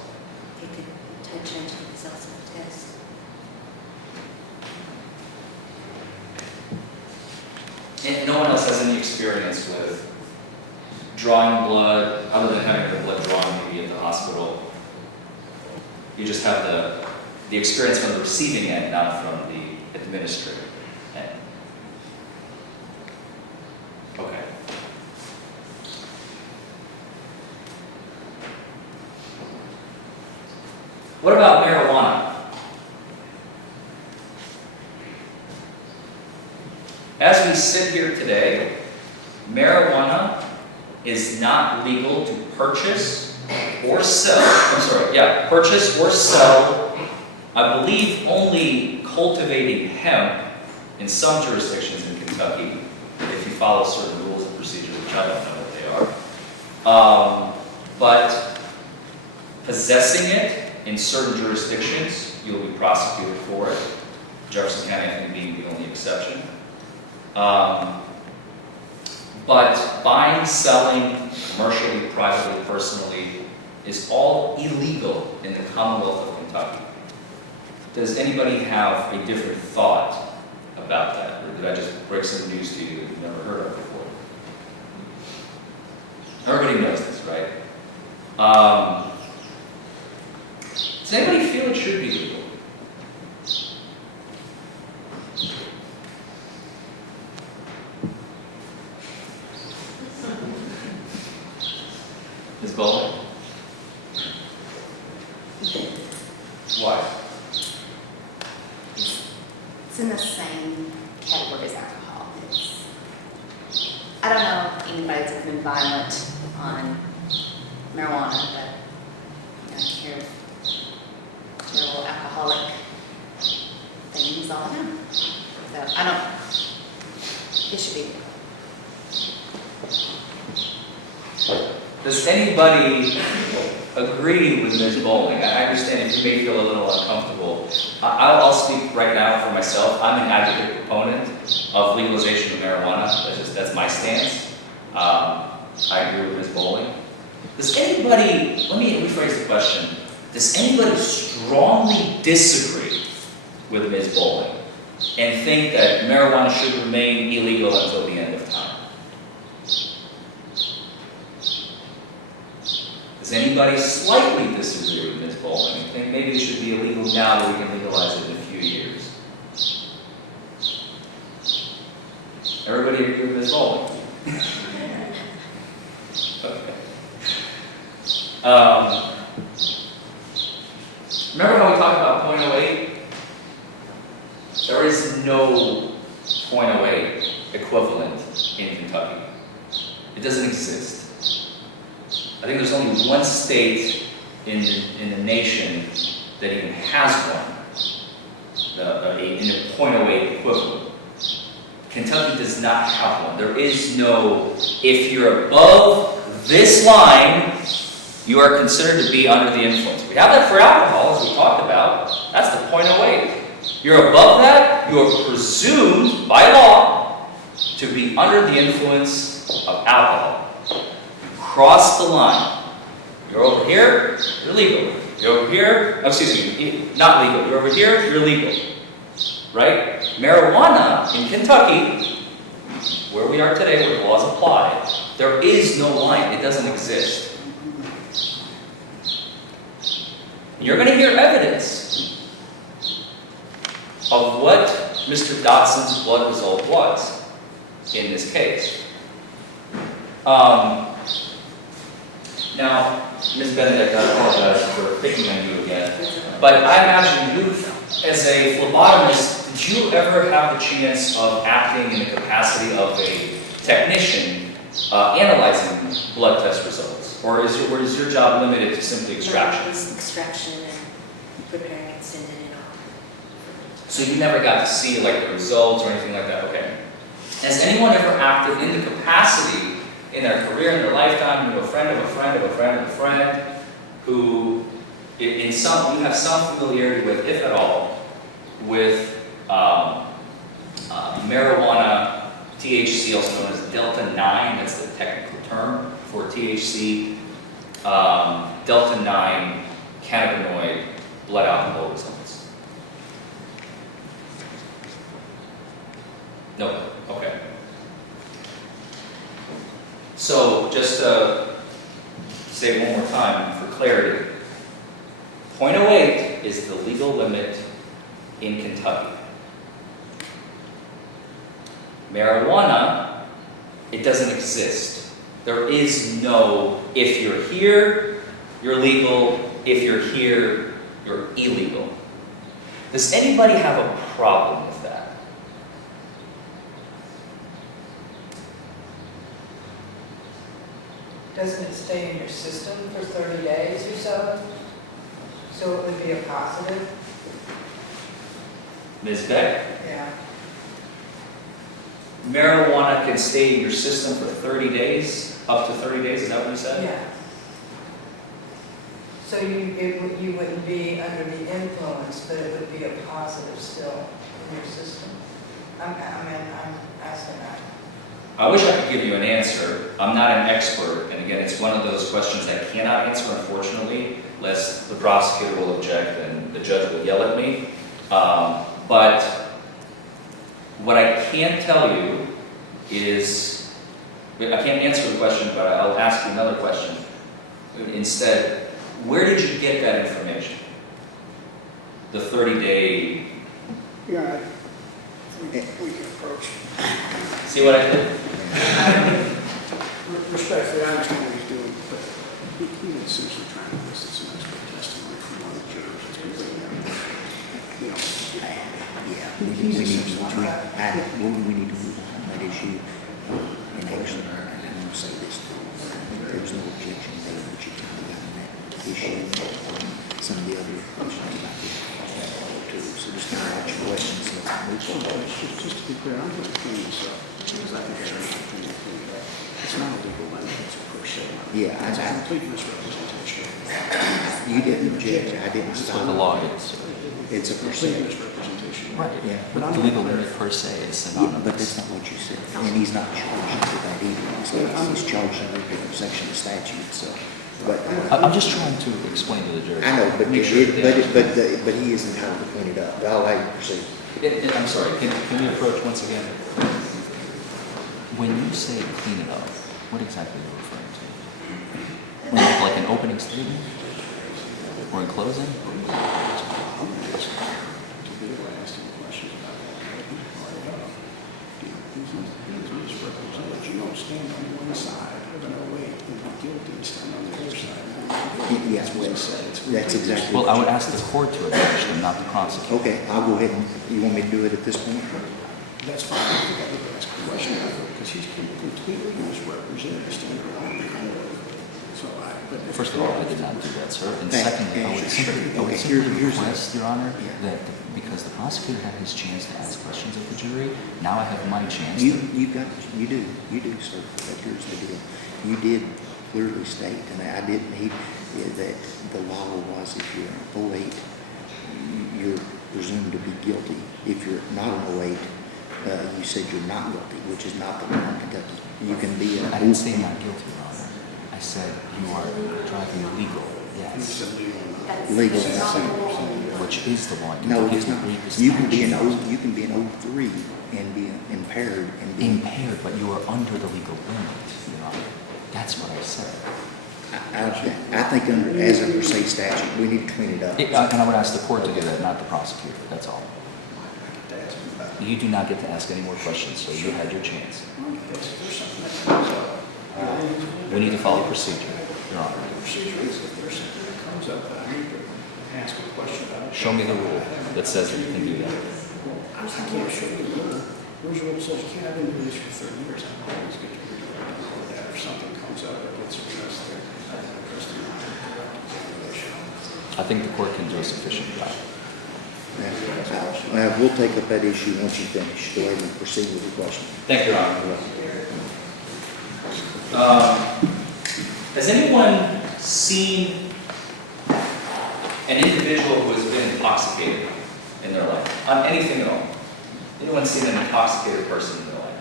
It could change the results of the test. And no one else has any experience with drawing blood, other than having the blood drawn maybe at the hospital. You just have the experience from the receiving end, not from the administrative end. Okay. What about marijuana? As we sit here today, marijuana is not legal to purchase or sell. Purchase or sell. I believe only cultivating hemp in some jurisdictions in Kentucky. If you follow certain rules and procedures, which I don't know what they are. But possessing it in certain jurisdictions, you'll be prosecuted for it. Jefferson County, I think, being the only exception. But buying, selling, commercially, privately, personally, is all illegal in the Commonwealth of Kentucky. Does anybody have a different thought about that? Or did I just break some news to you that you've never heard of before? Everybody knows this, right? Does anybody feel it should be legal? Ms. Bowling? Why? It's in the same category as alcohol. I don't know if anybody's ever been violent on marijuana, but you hear terrible alcoholic things all the time. So it should be. Does anybody agree with Ms. Bowling? I understand if you may feel a little uncomfortable. I'll speak right now for myself. I'm an advocate proponent of legalization of marijuana. That's my stance. I agree with Ms. Bowling. Does anybody, let me rephrase the question. Does anybody strongly disagree with Ms. Bowling and think that marijuana should remain illegal until the end of time? Does anybody slightly disagree with Ms. Bowling and think maybe it should be illegal now that we can legalize it in a few years? Everybody agree with Ms. Bowling? Okay. Remember how we talked about .08? There is no .08 equivalent in Kentucky. It doesn't exist. I think there's only one state in the nation that even has one, in a .08 equivalent. Kentucky does not have one. There is no, if you're above this line, you are considered to be under the influence. We have that for alcohol, as we talked about. That's the .08. You're above that, you are presumed by law to be under the influence of alcohol. Cross the line. You're over here, you're legal. You're over here, excuse me, not legal. You're over here, you're legal. Right? Marijuana in Kentucky, where we are today, where the laws apply, there is no line. It doesn't exist. You're going to hear evidence of what Mr. Dotson's blood result was in this case. Now, Ms. Benedict, I apologize for picking on you again, but I imagine you, as a phlebotomist, did you ever have the chance of acting in the capacity of a technician analyzing blood test results? Or is your job limited to simply extraction? Extraction and preparing and sending it off. So you never got to see like the results or anything like that? Okay. Has anyone ever acted in the capacity in their career, in their lifetime, a friend of a friend of a friend of a friend, who you have some familiarity with, if at all, with marijuana, THC, also known as Delta-9, that's the technical term for THC, Delta-9 cannabinoid blood alcohol results? No? Okay. So, just to say it one more time for clarity, .08 is the legal limit in Kentucky. Marijuana, it doesn't exist. There is no, if you're here, you're legal, if you're here, you're illegal. Does anybody have a problem with that? Doesn't it stay in your system for 30 days or so? So it would be a positive? Ms. Beck? Yeah. marijuana can stay in your system for 30 days, up to 30 days, is that what you said? Yeah. So you wouldn't be under the influence, but it would be a positive still in your system? I'm asking that. I wish I could give you an answer. I'm not an expert, and again, it's one of those questions I cannot answer, unfortunately, lest the prosecutor will object and the judge will yell at me. But what I can tell you is, I can't answer the question, but I'll ask you another question instead. Where did you get that information? The 30-day... Yeah, we can approach. See what I did? Respectfully, I understand what he's doing, but he was essentially trying to elicit some expert testimony from one of the jurors. It's completely, you know, Yeah, we need to move on that issue. And actually, I'm going to say this too. There's no objection there that you can have on that issue. Some of the other questions about this too. So just kind of watch your questions. just to be clear, I'm going to clean this up because I think it's an opportunity to clean it up. It's not a legal language, it's a per se. Yeah, It's a complete misrepresentation. You didn't object. I didn't That's stop. what the law is. It's a Complete percent. misrepresentation. Right, Yeah. but the legal limit per se is Yeah, synonymous. but that's not what you said. And he's not charged with that either. He's charged under a different section of statute, so. But, I'm just trying to explain to the jury. I know, but Make sure that they- but he is entitled to point it up. I'll let you proceed. I'm sorry, can we approach once again? When you say clean it up, what exactly are you referring to? Like an opening statement? Or in closing? To be able to ask him questions about that, he's misrepresented. You don't stand on one side of an 08 and be guilty and stand on the other side. Yeah, That's what he said. that's exactly. Well, what I would you- ask the court to admonish them, not the prosecutor. Okay, I'll go ahead and, you want me to do it at this point? That's fine. I think I need to ask a question about it because he's completely misrepresented the standard on the So First of all, I did not do that, sir. And Thank- secondly, I would simply Okay, here's- request, Your Honor, Yeah. that because the prosecutor had his chance to ask questions of the jury, now I have my chance You to... you do, sir. But here's the deal. You did clearly state, and I didn't need, that the law was if you're an 08, you're presumed to be guilty. If you're not an 08, you said you're not guilty, which is not the law in Kentucky. You can be an I didn't say not guilty, Your Honor. I said you are driving illegal, yes. legal. Which is the law. No, Kentucky it's not. agreed with You can be an statute. you can be an 03 and be impaired and be. Impaired, but you are under the legal limit, Your Honor. That's what I said. I think as under state statute, we need to clean it up. And I would ask the court to do that, not the prosecutor, that's all. You do not get to ask any more questions, so you had your chance. We need to follow procedure, Your Honor. procedure is if there's something that comes up that I need to ask a question about. Show me the rule that says that you can do that. I can't show you the rule. There's a rule that says you can't have been doing this for 30 years. I always get to read that if something comes up that gets addressed there. I think the court can do a sufficient job. We'll take up that issue once you finish. Go ahead and proceed with the question. Thank you, Your Honor. Has anyone seen an individual who has been intoxicated in their life, on anything at all? Anyone seen an intoxicated person in their life?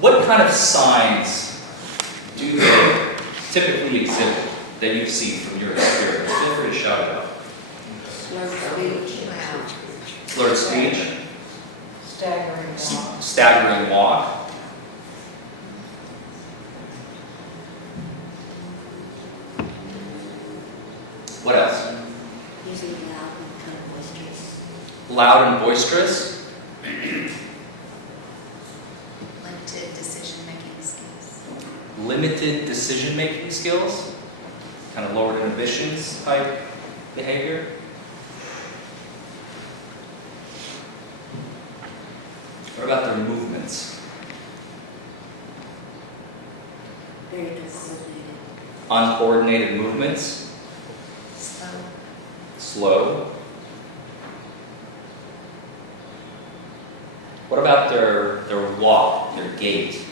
What kind of signs do they typically exhibit that you've seen from your experience? Feel free to shout it out. Slurred speech, Staggering walk. staggering walk. What else? Usually loud and kind of boisterous. Loud and boisterous. Limited decision-making skills. Limited decision-making skills. Kind of lowered inhibitions type behavior. What about their movements? Very uncoordinated. Uncoordinated movements. Slow. Slow. What What about their walk, their gait?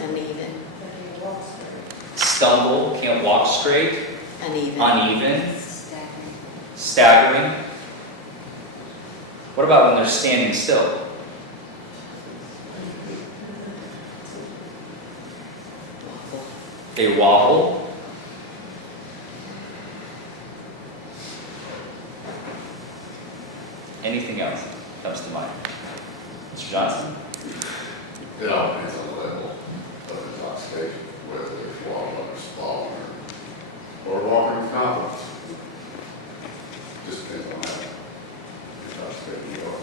Uneven. Stumble, can't walk straight. Uneven. Uneven. Staggering. Staggering. What about when they're standing still? They wobble. Anything else comes to mind? Mr. Johnson? It all depends on the level of intoxication, whether it's walking or falling or walking with confidence. Just depends on how intoxicated you are.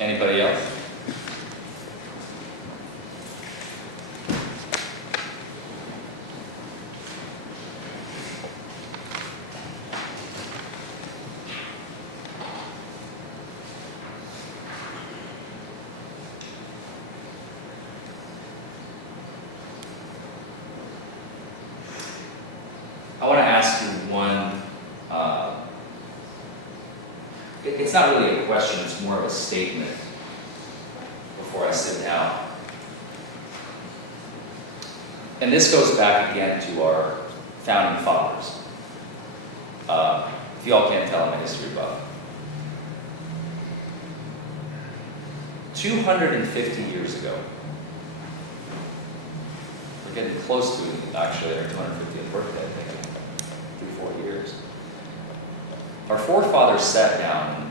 Anybody else? I want to ask you one, it's not really a question, it's more of a statement before I sit down. And this goes back again to our founding fathers. If you all can't tell, I'm a history buff. 250 years ago, we're getting close to actually their 250th birthday, I think. 3-4 years. Our forefathers sat down, and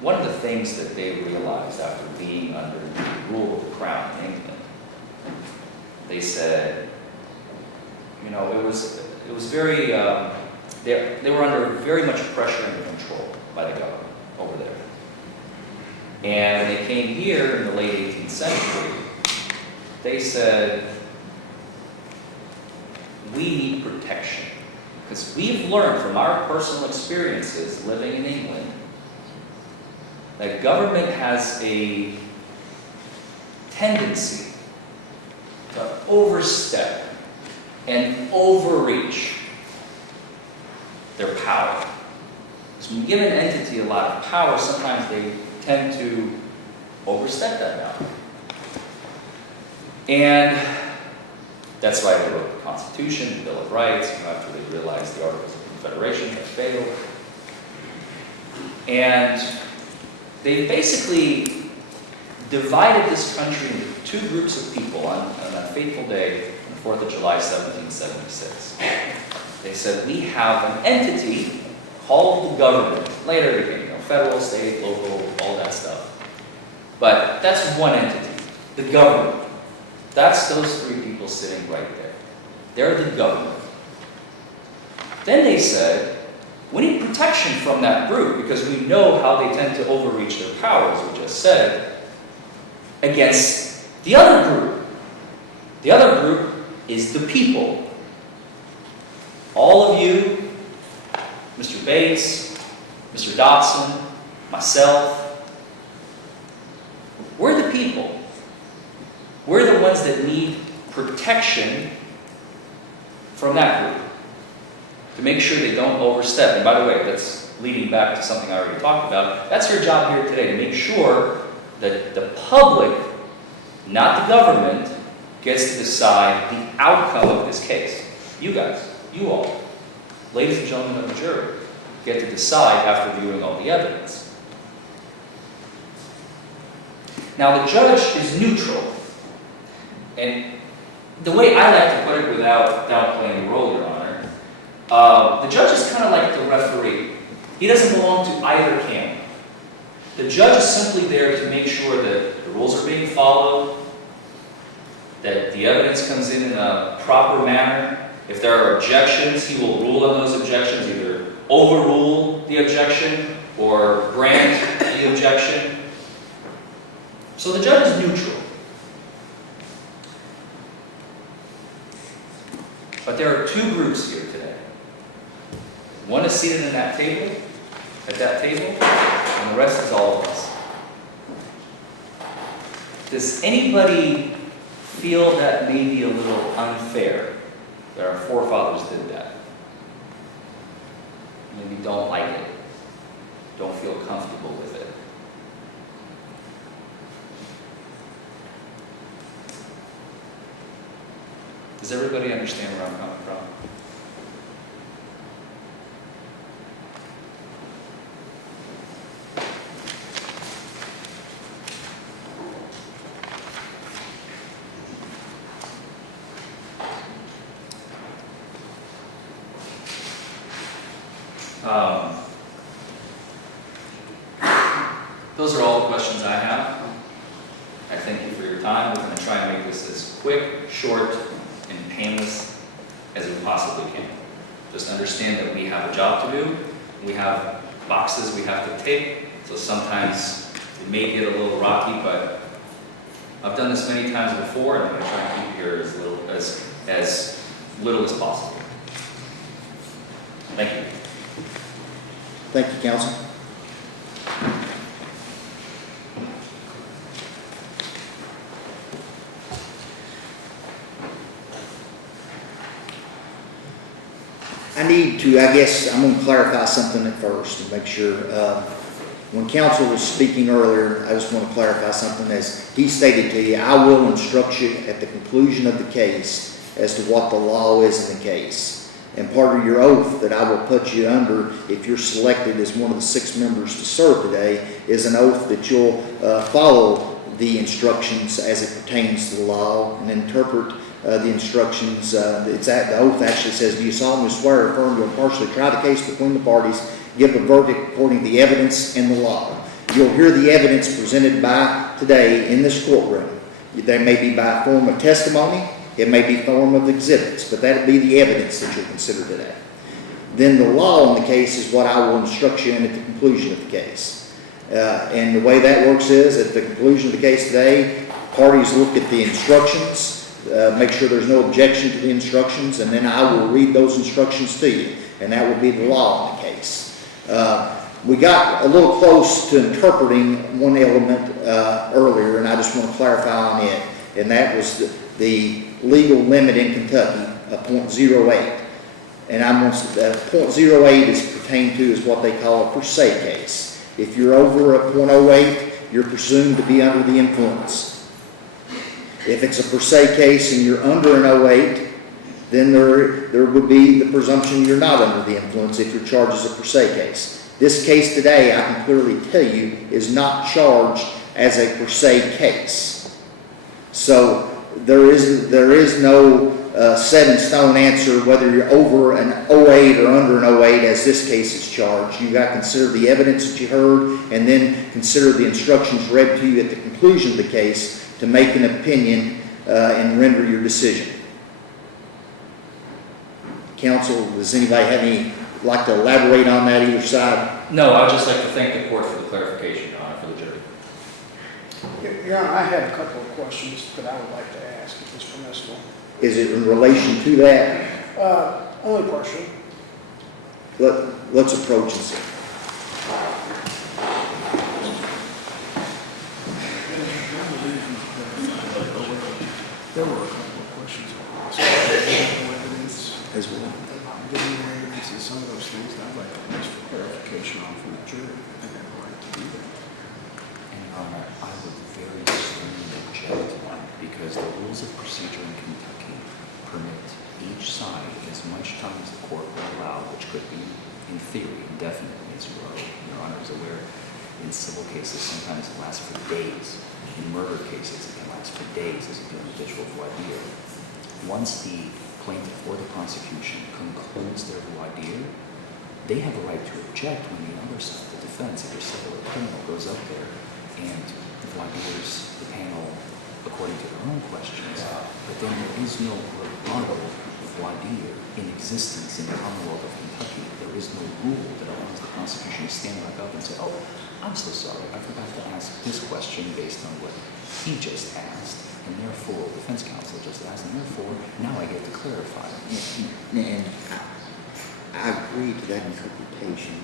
one of the things that they realized after being under the rule of the crown in England, they said, you know, it was very, they were under very much pressure and control by the government over there. And when they came here in the late 18th century, they said, we need protection. Because we've learned from our personal experiences living in England that government has a tendency to overstep and overreach their power. Because when you give an entity a lot of power, sometimes they tend to overstep that power. And that's why they wrote the Constitution, the Bill of Rights, after they realized the Articles of Confederation had failed. And they basically divided this country into two groups of people on that fateful day, on the 4th of July, 1776. They said, we have an entity called the government. Later it became, federal, state, local, all that stuff. But that's one entity, the government. That's those three people sitting right there. They're the government. Then they said, we need protection from that group because we know how they tend to overreach their power, as we just said, against the other group. The other group is the people. All of you, Mr. Bates, Mr. Dotson, myself, we're the people. We're the ones that need protection from that group to make sure they don't overstep. And by the way, that's leading back to something I already talked about. That's your job here today, to make sure that the public, not the government, gets to decide the outcome of this case. You guys, you all, ladies and gentlemen of the jury, get to decide after viewing all the evidence. Now, the judge is neutral. And the way I like to put it without downplaying the role, Your Honor, the judge is kind of like the referee. He doesn't belong to either camp. The judge is simply there to make sure that the rules are being followed, that the evidence comes in a proper manner. If there are objections, he will rule on those objections, either overrule the objection or grant the objection. So the judge is neutral. But there are two groups here today. One is seated at that table, and the rest is all of us. Does anybody feel that may be a little unfair that our forefathers did that? Maybe don't like it. don't feel comfortable with it. Does everybody understand where I'm coming from? Those are all the questions I have. I thank you for your time. We're going to try and make this as quick, short, and painless as we possibly can. Just understand that we have a job to do. We have boxes we have to tick, so sometimes it may get a little rocky, but I've done this many times before, and I'm going to try and keep it here as little as possible. Thank you. Thank you, Counsel. I guess I'm going to clarify something at first and make sure. When counsel was speaking earlier, I just want to clarify something. As he stated to you, I will instruct you at the conclusion of the case as to what the law is in the case. And part of your oath that I will put you under, if you're selected as one of the 6 members to serve today, is an oath that you'll follow the instructions as it pertains to the law and interpret the instructions. The oath actually says, do you solemnly swear or affirm to impartially try the case between the parties, give a verdict according to the evidence and the law. You'll hear the evidence presented by today in this courtroom. There may be by form of testimony, it may be form of exhibits, but that'll be the evidence that you'll consider today. Then the law in the case is what I will instruct you in at the conclusion of the case. And the way that works is, at the conclusion of the case today, parties look at the instructions, make sure there's no objection to the instructions, and then I will read those instructions to you, and that will be the law in the case. We got a little close to interpreting one element earlier, and I just want to clarify on it, and that was the legal limit in Kentucky of .08. And .08 is pertained to is what they call a per se case. If you're over a .08, you're presumed to be under the influence. If it's a per se case and you're under an 08, then there would be the presumption you're not under the influence if you're charged as a per se case. This case today, I can clearly tell you, is not charged as a per se case. So there is no set in stone answer whether you're over an 08 or under an 08 as this case is charged. You've got to consider the evidence that you heard and then consider the instructions read to you at the conclusion of the case to make an opinion and render your decision. Counsel, does anybody like to elaborate on that either side? No, I would just like to thank the court for the clarification, Your Honor, for the jury. Your Honor, I have a couple of questions that I would like to ask, if it's permissible. Is it in relation to that? Only partially. Let's approach and see. There were a couple of questions on evidence As well. getting the evidence and some of those things that I'd like to ask for clarification on from the jury. I think I have a right to do that. And Your Honor, I would very strongly object because the rules of procedure in Kentucky permit each side as much time as the court will allow, which could be, in theory, indefinitely, as Your Honor is aware. In civil cases, sometimes it lasts for days. In murder cases, it can last for days as an individual voir dire. Once the plaintiff or the prosecution concludes their voir dire, they have a right to object when the other side, the defense, either civil or criminal, goes up there and voir dires the panel according to their own questions. But then there is no rebuttal voir dire in existence in the Commonwealth of Kentucky. There is no rule that allows the prosecution to stand back up and say, oh, I'm so sorry, I forgot to ask this question based on what he just asked, and therefore, defense counsel just asked, and therefore, now I get to clarify. And I agree to that interpretation,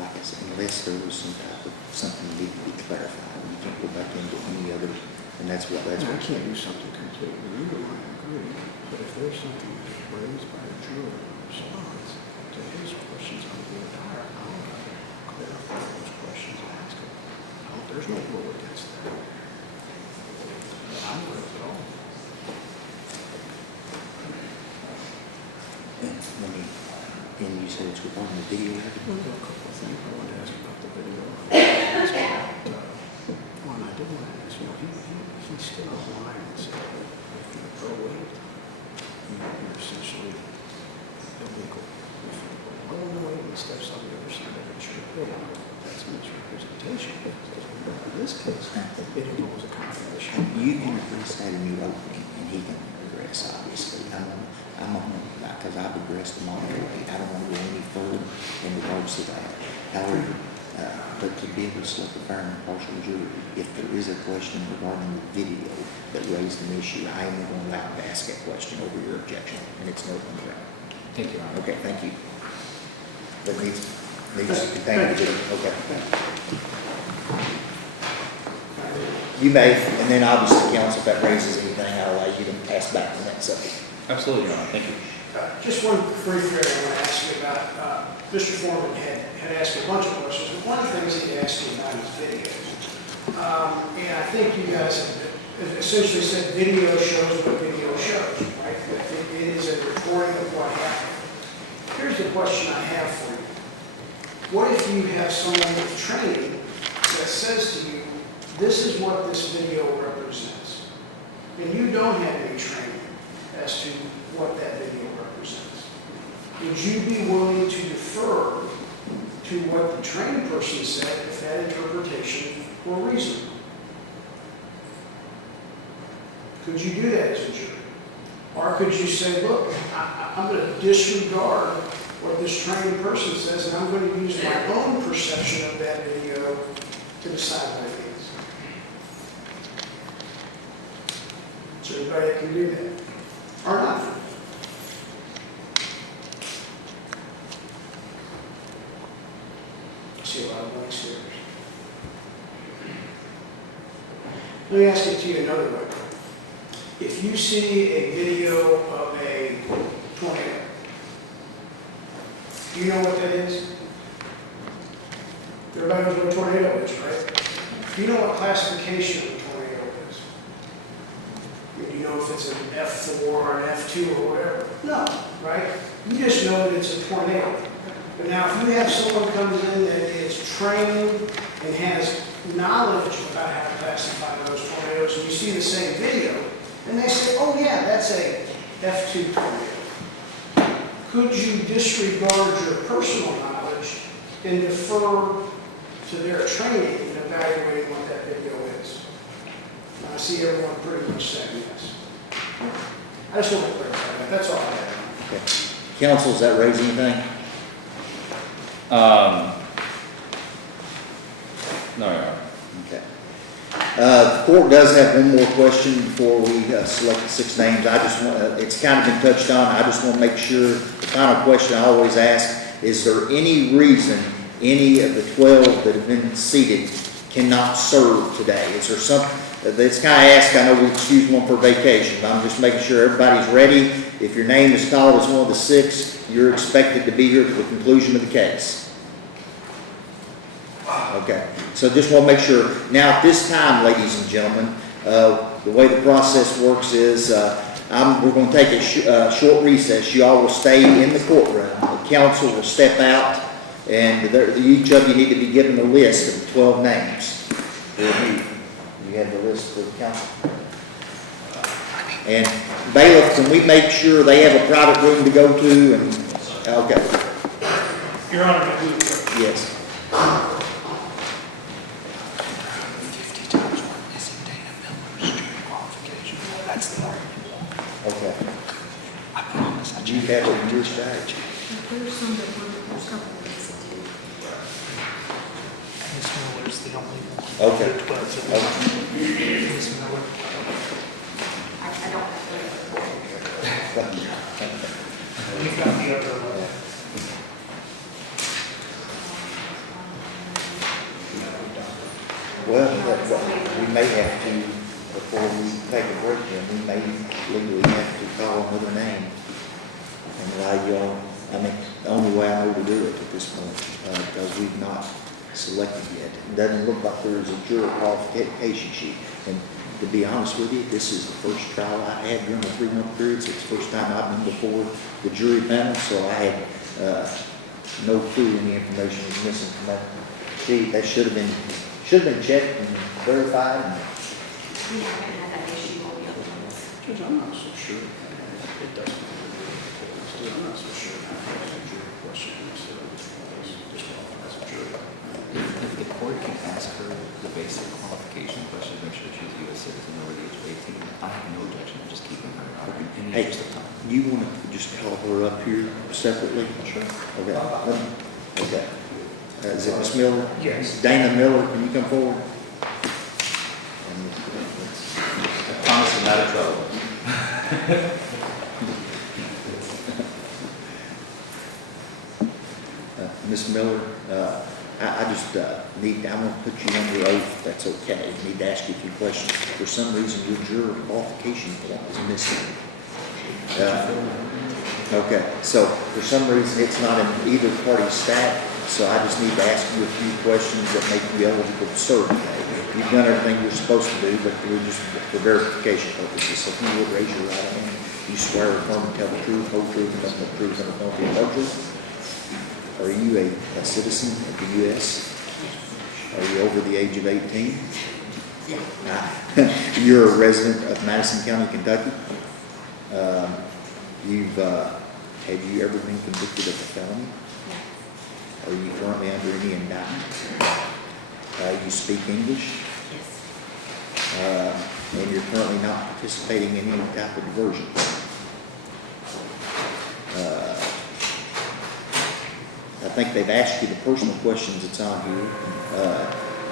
like I said, unless there was some type of something that needed to be clarified. You can't go back into any other, and that's what. I can't do something completely legal, I agree, but if there's something that's raised by a juror in response to his questions on the entire, I'll clarify those questions and ask them. No, there's no rule against that. I'm with it all. And you said it's on the video. Well, there were a couple of things I wanted to ask about the video. One, I did want to ask, he stood on the line and said, if you throw away, you're essentially illegal. If you go along the way and steps on the other side of it, you're illegal. That's a misrepresentation. In this case, it involves a combination. You can address that in your opening, and he can address, obviously. I'm on, because I've addressed them all the way. I don't want to go any further in regards to that. However, but to be able to select a fair and impartial jury, if there is a question regarding the video that raised an issue, I am going to allow to ask that question over your objection, and it's no open ground. Thank you, Your Honor. Okay, thank you. That needs to contain the video. Okay. You may, and then obviously, counsel, if that raises anything, I'll allow you to pass back on that subject. Absolutely, Your Honor. Thank you. Just one brief area I want to ask you about. Mr. Forman had asked a bunch of questions, but one of the things he asked me about is videos. And I think you guys have essentially said video shows what video shows, right? It is a recording of what happened. Here's the question I have for you. What if you have someone with training that says to you, this is what this video represents, and you don't have any training as to what that video represents? Would you be willing to defer to what the trained person said if that interpretation were reasonable? Could you do that as a jury? Or could you say, look, I'm going to disregard what this trained person says, and I'm going to use my own perception of that video to decide what it is? Is there anybody that can do that? Or not? I see a lot of blank stares. Let me ask it to you another way. If you see a video of a tornado, do you know what that is? Everybody knows what a tornado is, right? Do you know what classification of a tornado is? Do you know if it's an F4 or an F2 or whatever? No, right? You just know that it's a tornado. But now if you have someone comes in that is trained and has knowledge about how to classify those tornadoes, and you see the same video, and they say, oh yeah, that's a F2 tornado. Could you disregard your personal knowledge and defer to their training in evaluating what that video is? And I see everyone pretty much saying yes. I just want to clarify that. That's all I have. Okay. Counsel, does that raise anything? No, Your Honor. Okay. The court does have one more question before we select the 6 names. I just want, it's kind of been touched on. I just want to make sure, the final question I always ask, is there any reason any of the 12 that have been seated cannot serve today? Is there something, it's kind of asked, I know we excuse one for vacation, but I'm just making sure everybody's ready. If your name is called as one of the 6, you're expected to be here to the conclusion of the case. Okay, so just want to make sure. Now at this time, ladies and gentlemen, the way the process works is we're going to take a short recess. You all will stay in the courtroom. The counsel will step out, and each of you need to be given a list of the 12 names. You have the list of the counsel. And bailiff, can we make sure they have a private room to go to? And okay. Your Honor, may we approach? Yes. That's the argument. Okay. I promise. Do you have it in your strategy? There's some that were, there's a couple of these that do. Ms. Miller's the only one. Okay. There are 12 of them. Ms. Miller. I don't have You've got the other one. Well, we may have to, before we take a break, then we may legally have to call another name and allow y'all, I mean, the only way I know to do it at this point, because we've not selected yet. It doesn't look like there is a juror qualification sheet. And to be honest with you, this is the first trial I had during the 3-month period, so it's the first time I've been before the jury panel, so I had no clue any information was missing from that sheet. That should have been checked and verified. We haven't had that issue on the other ones. Judge, I'm not so sure. It doesn't. I'm not so sure. I have a jury question instead of disqualifies a jury. If the court can ask her the basic qualification questions, make sure she's a U.S. citizen over the age of 18, I have no objection to just keeping her out in the Hey, interest of time. you want to just call her up here separately? Sure. Okay. Okay. Is it Ms. Miller? Yes. Dana Miller, can you come forward? I promise I'm not in trouble. Ms. Miller, I just need, I'm going to put you under oath, if that's okay. I need to ask you a few questions. For some reason, your juror qualification form is missing. Okay, so for some reason, it's not in either party's stack, so I just need to ask you a few questions that make you eligible to serve today. You've done everything you're supposed to do, but we're just for verification purposes. So if you would raise your right hand, you swear or affirm to tell the truth, whole truth, and nothing but the truth, and nothing but the truth. Are you a citizen of the U.S.? Are you over the age of 18? Yeah. You're a resident of Madison County, Kentucky. Have you ever been convicted of a felony? Are you currently under any indictment? You speak English? Yes. And you're currently not participating in any type of diversion? I think they've asked you the personal questions that's on here.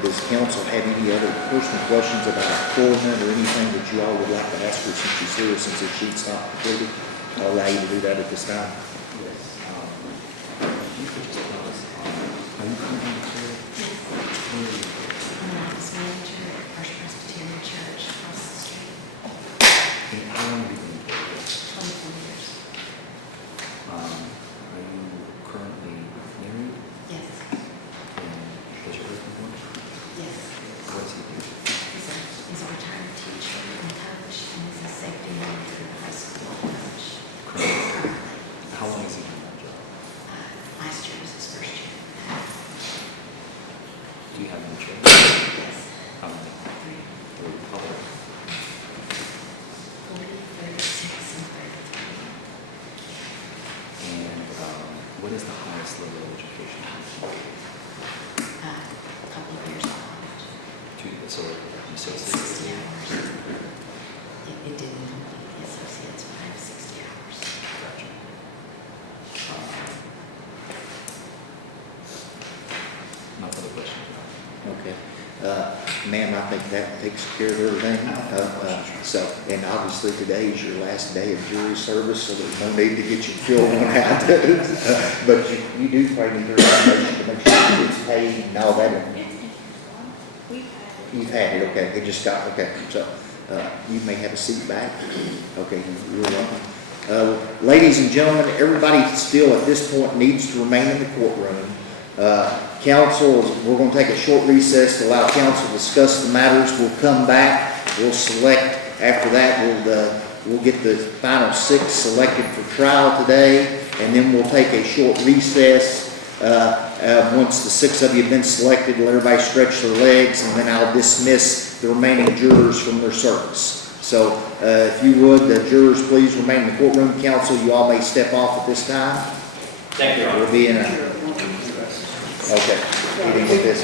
Does counsel have any other personal questions about employment or anything that you all would like to ask her since she's here, since her sheet's not completed? I'll allow you to do that at this time. Yes. You could just tell us, are you currently employed? Where are you? I'm an office manager at First Presbyterian Church across the street. And how long have you been employed? 24 years. Are you currently married? Yes. And does your husband work? Yes. What does he do? He's a retired teacher in college, and he's a safety manager in high school college. Currently. How long has he done that job? Last year was his first year. Do you have any children? Yes. How many? 3, 3. How old? 40, 36, and 33. And what is the highest level of education? A couple of years of college. So you said 60 hours. It didn't complete the associates, but I have 60 hours. Gotcha. No further questions. Okay. Ma'am, I think that takes care of everything. And obviously today is your last day of jury service, so there's no need to get you filled one out. But you do probably need the information to make sure it's paid and all that. You've had it, okay. It just got, okay. So you may have a seat back. Okay, you're welcome. Ladies and gentlemen, everybody still at this point needs to remain in the courtroom. Counsel, we're going to take a short recess to allow counsel to discuss the matters. We'll come back. We'll select. After that, we'll get the final 6 selected for trial today, and then we'll take a short recess. Once the 6 of you have been selected, let everybody stretch their legs, and then I'll dismiss the remaining jurors from their service. So, if you would, the jurors, please remain in the courtroom. Counsel, you all may step off at this time. Thank you, Your Honor. We'll be in a... Okay. Meeting with this.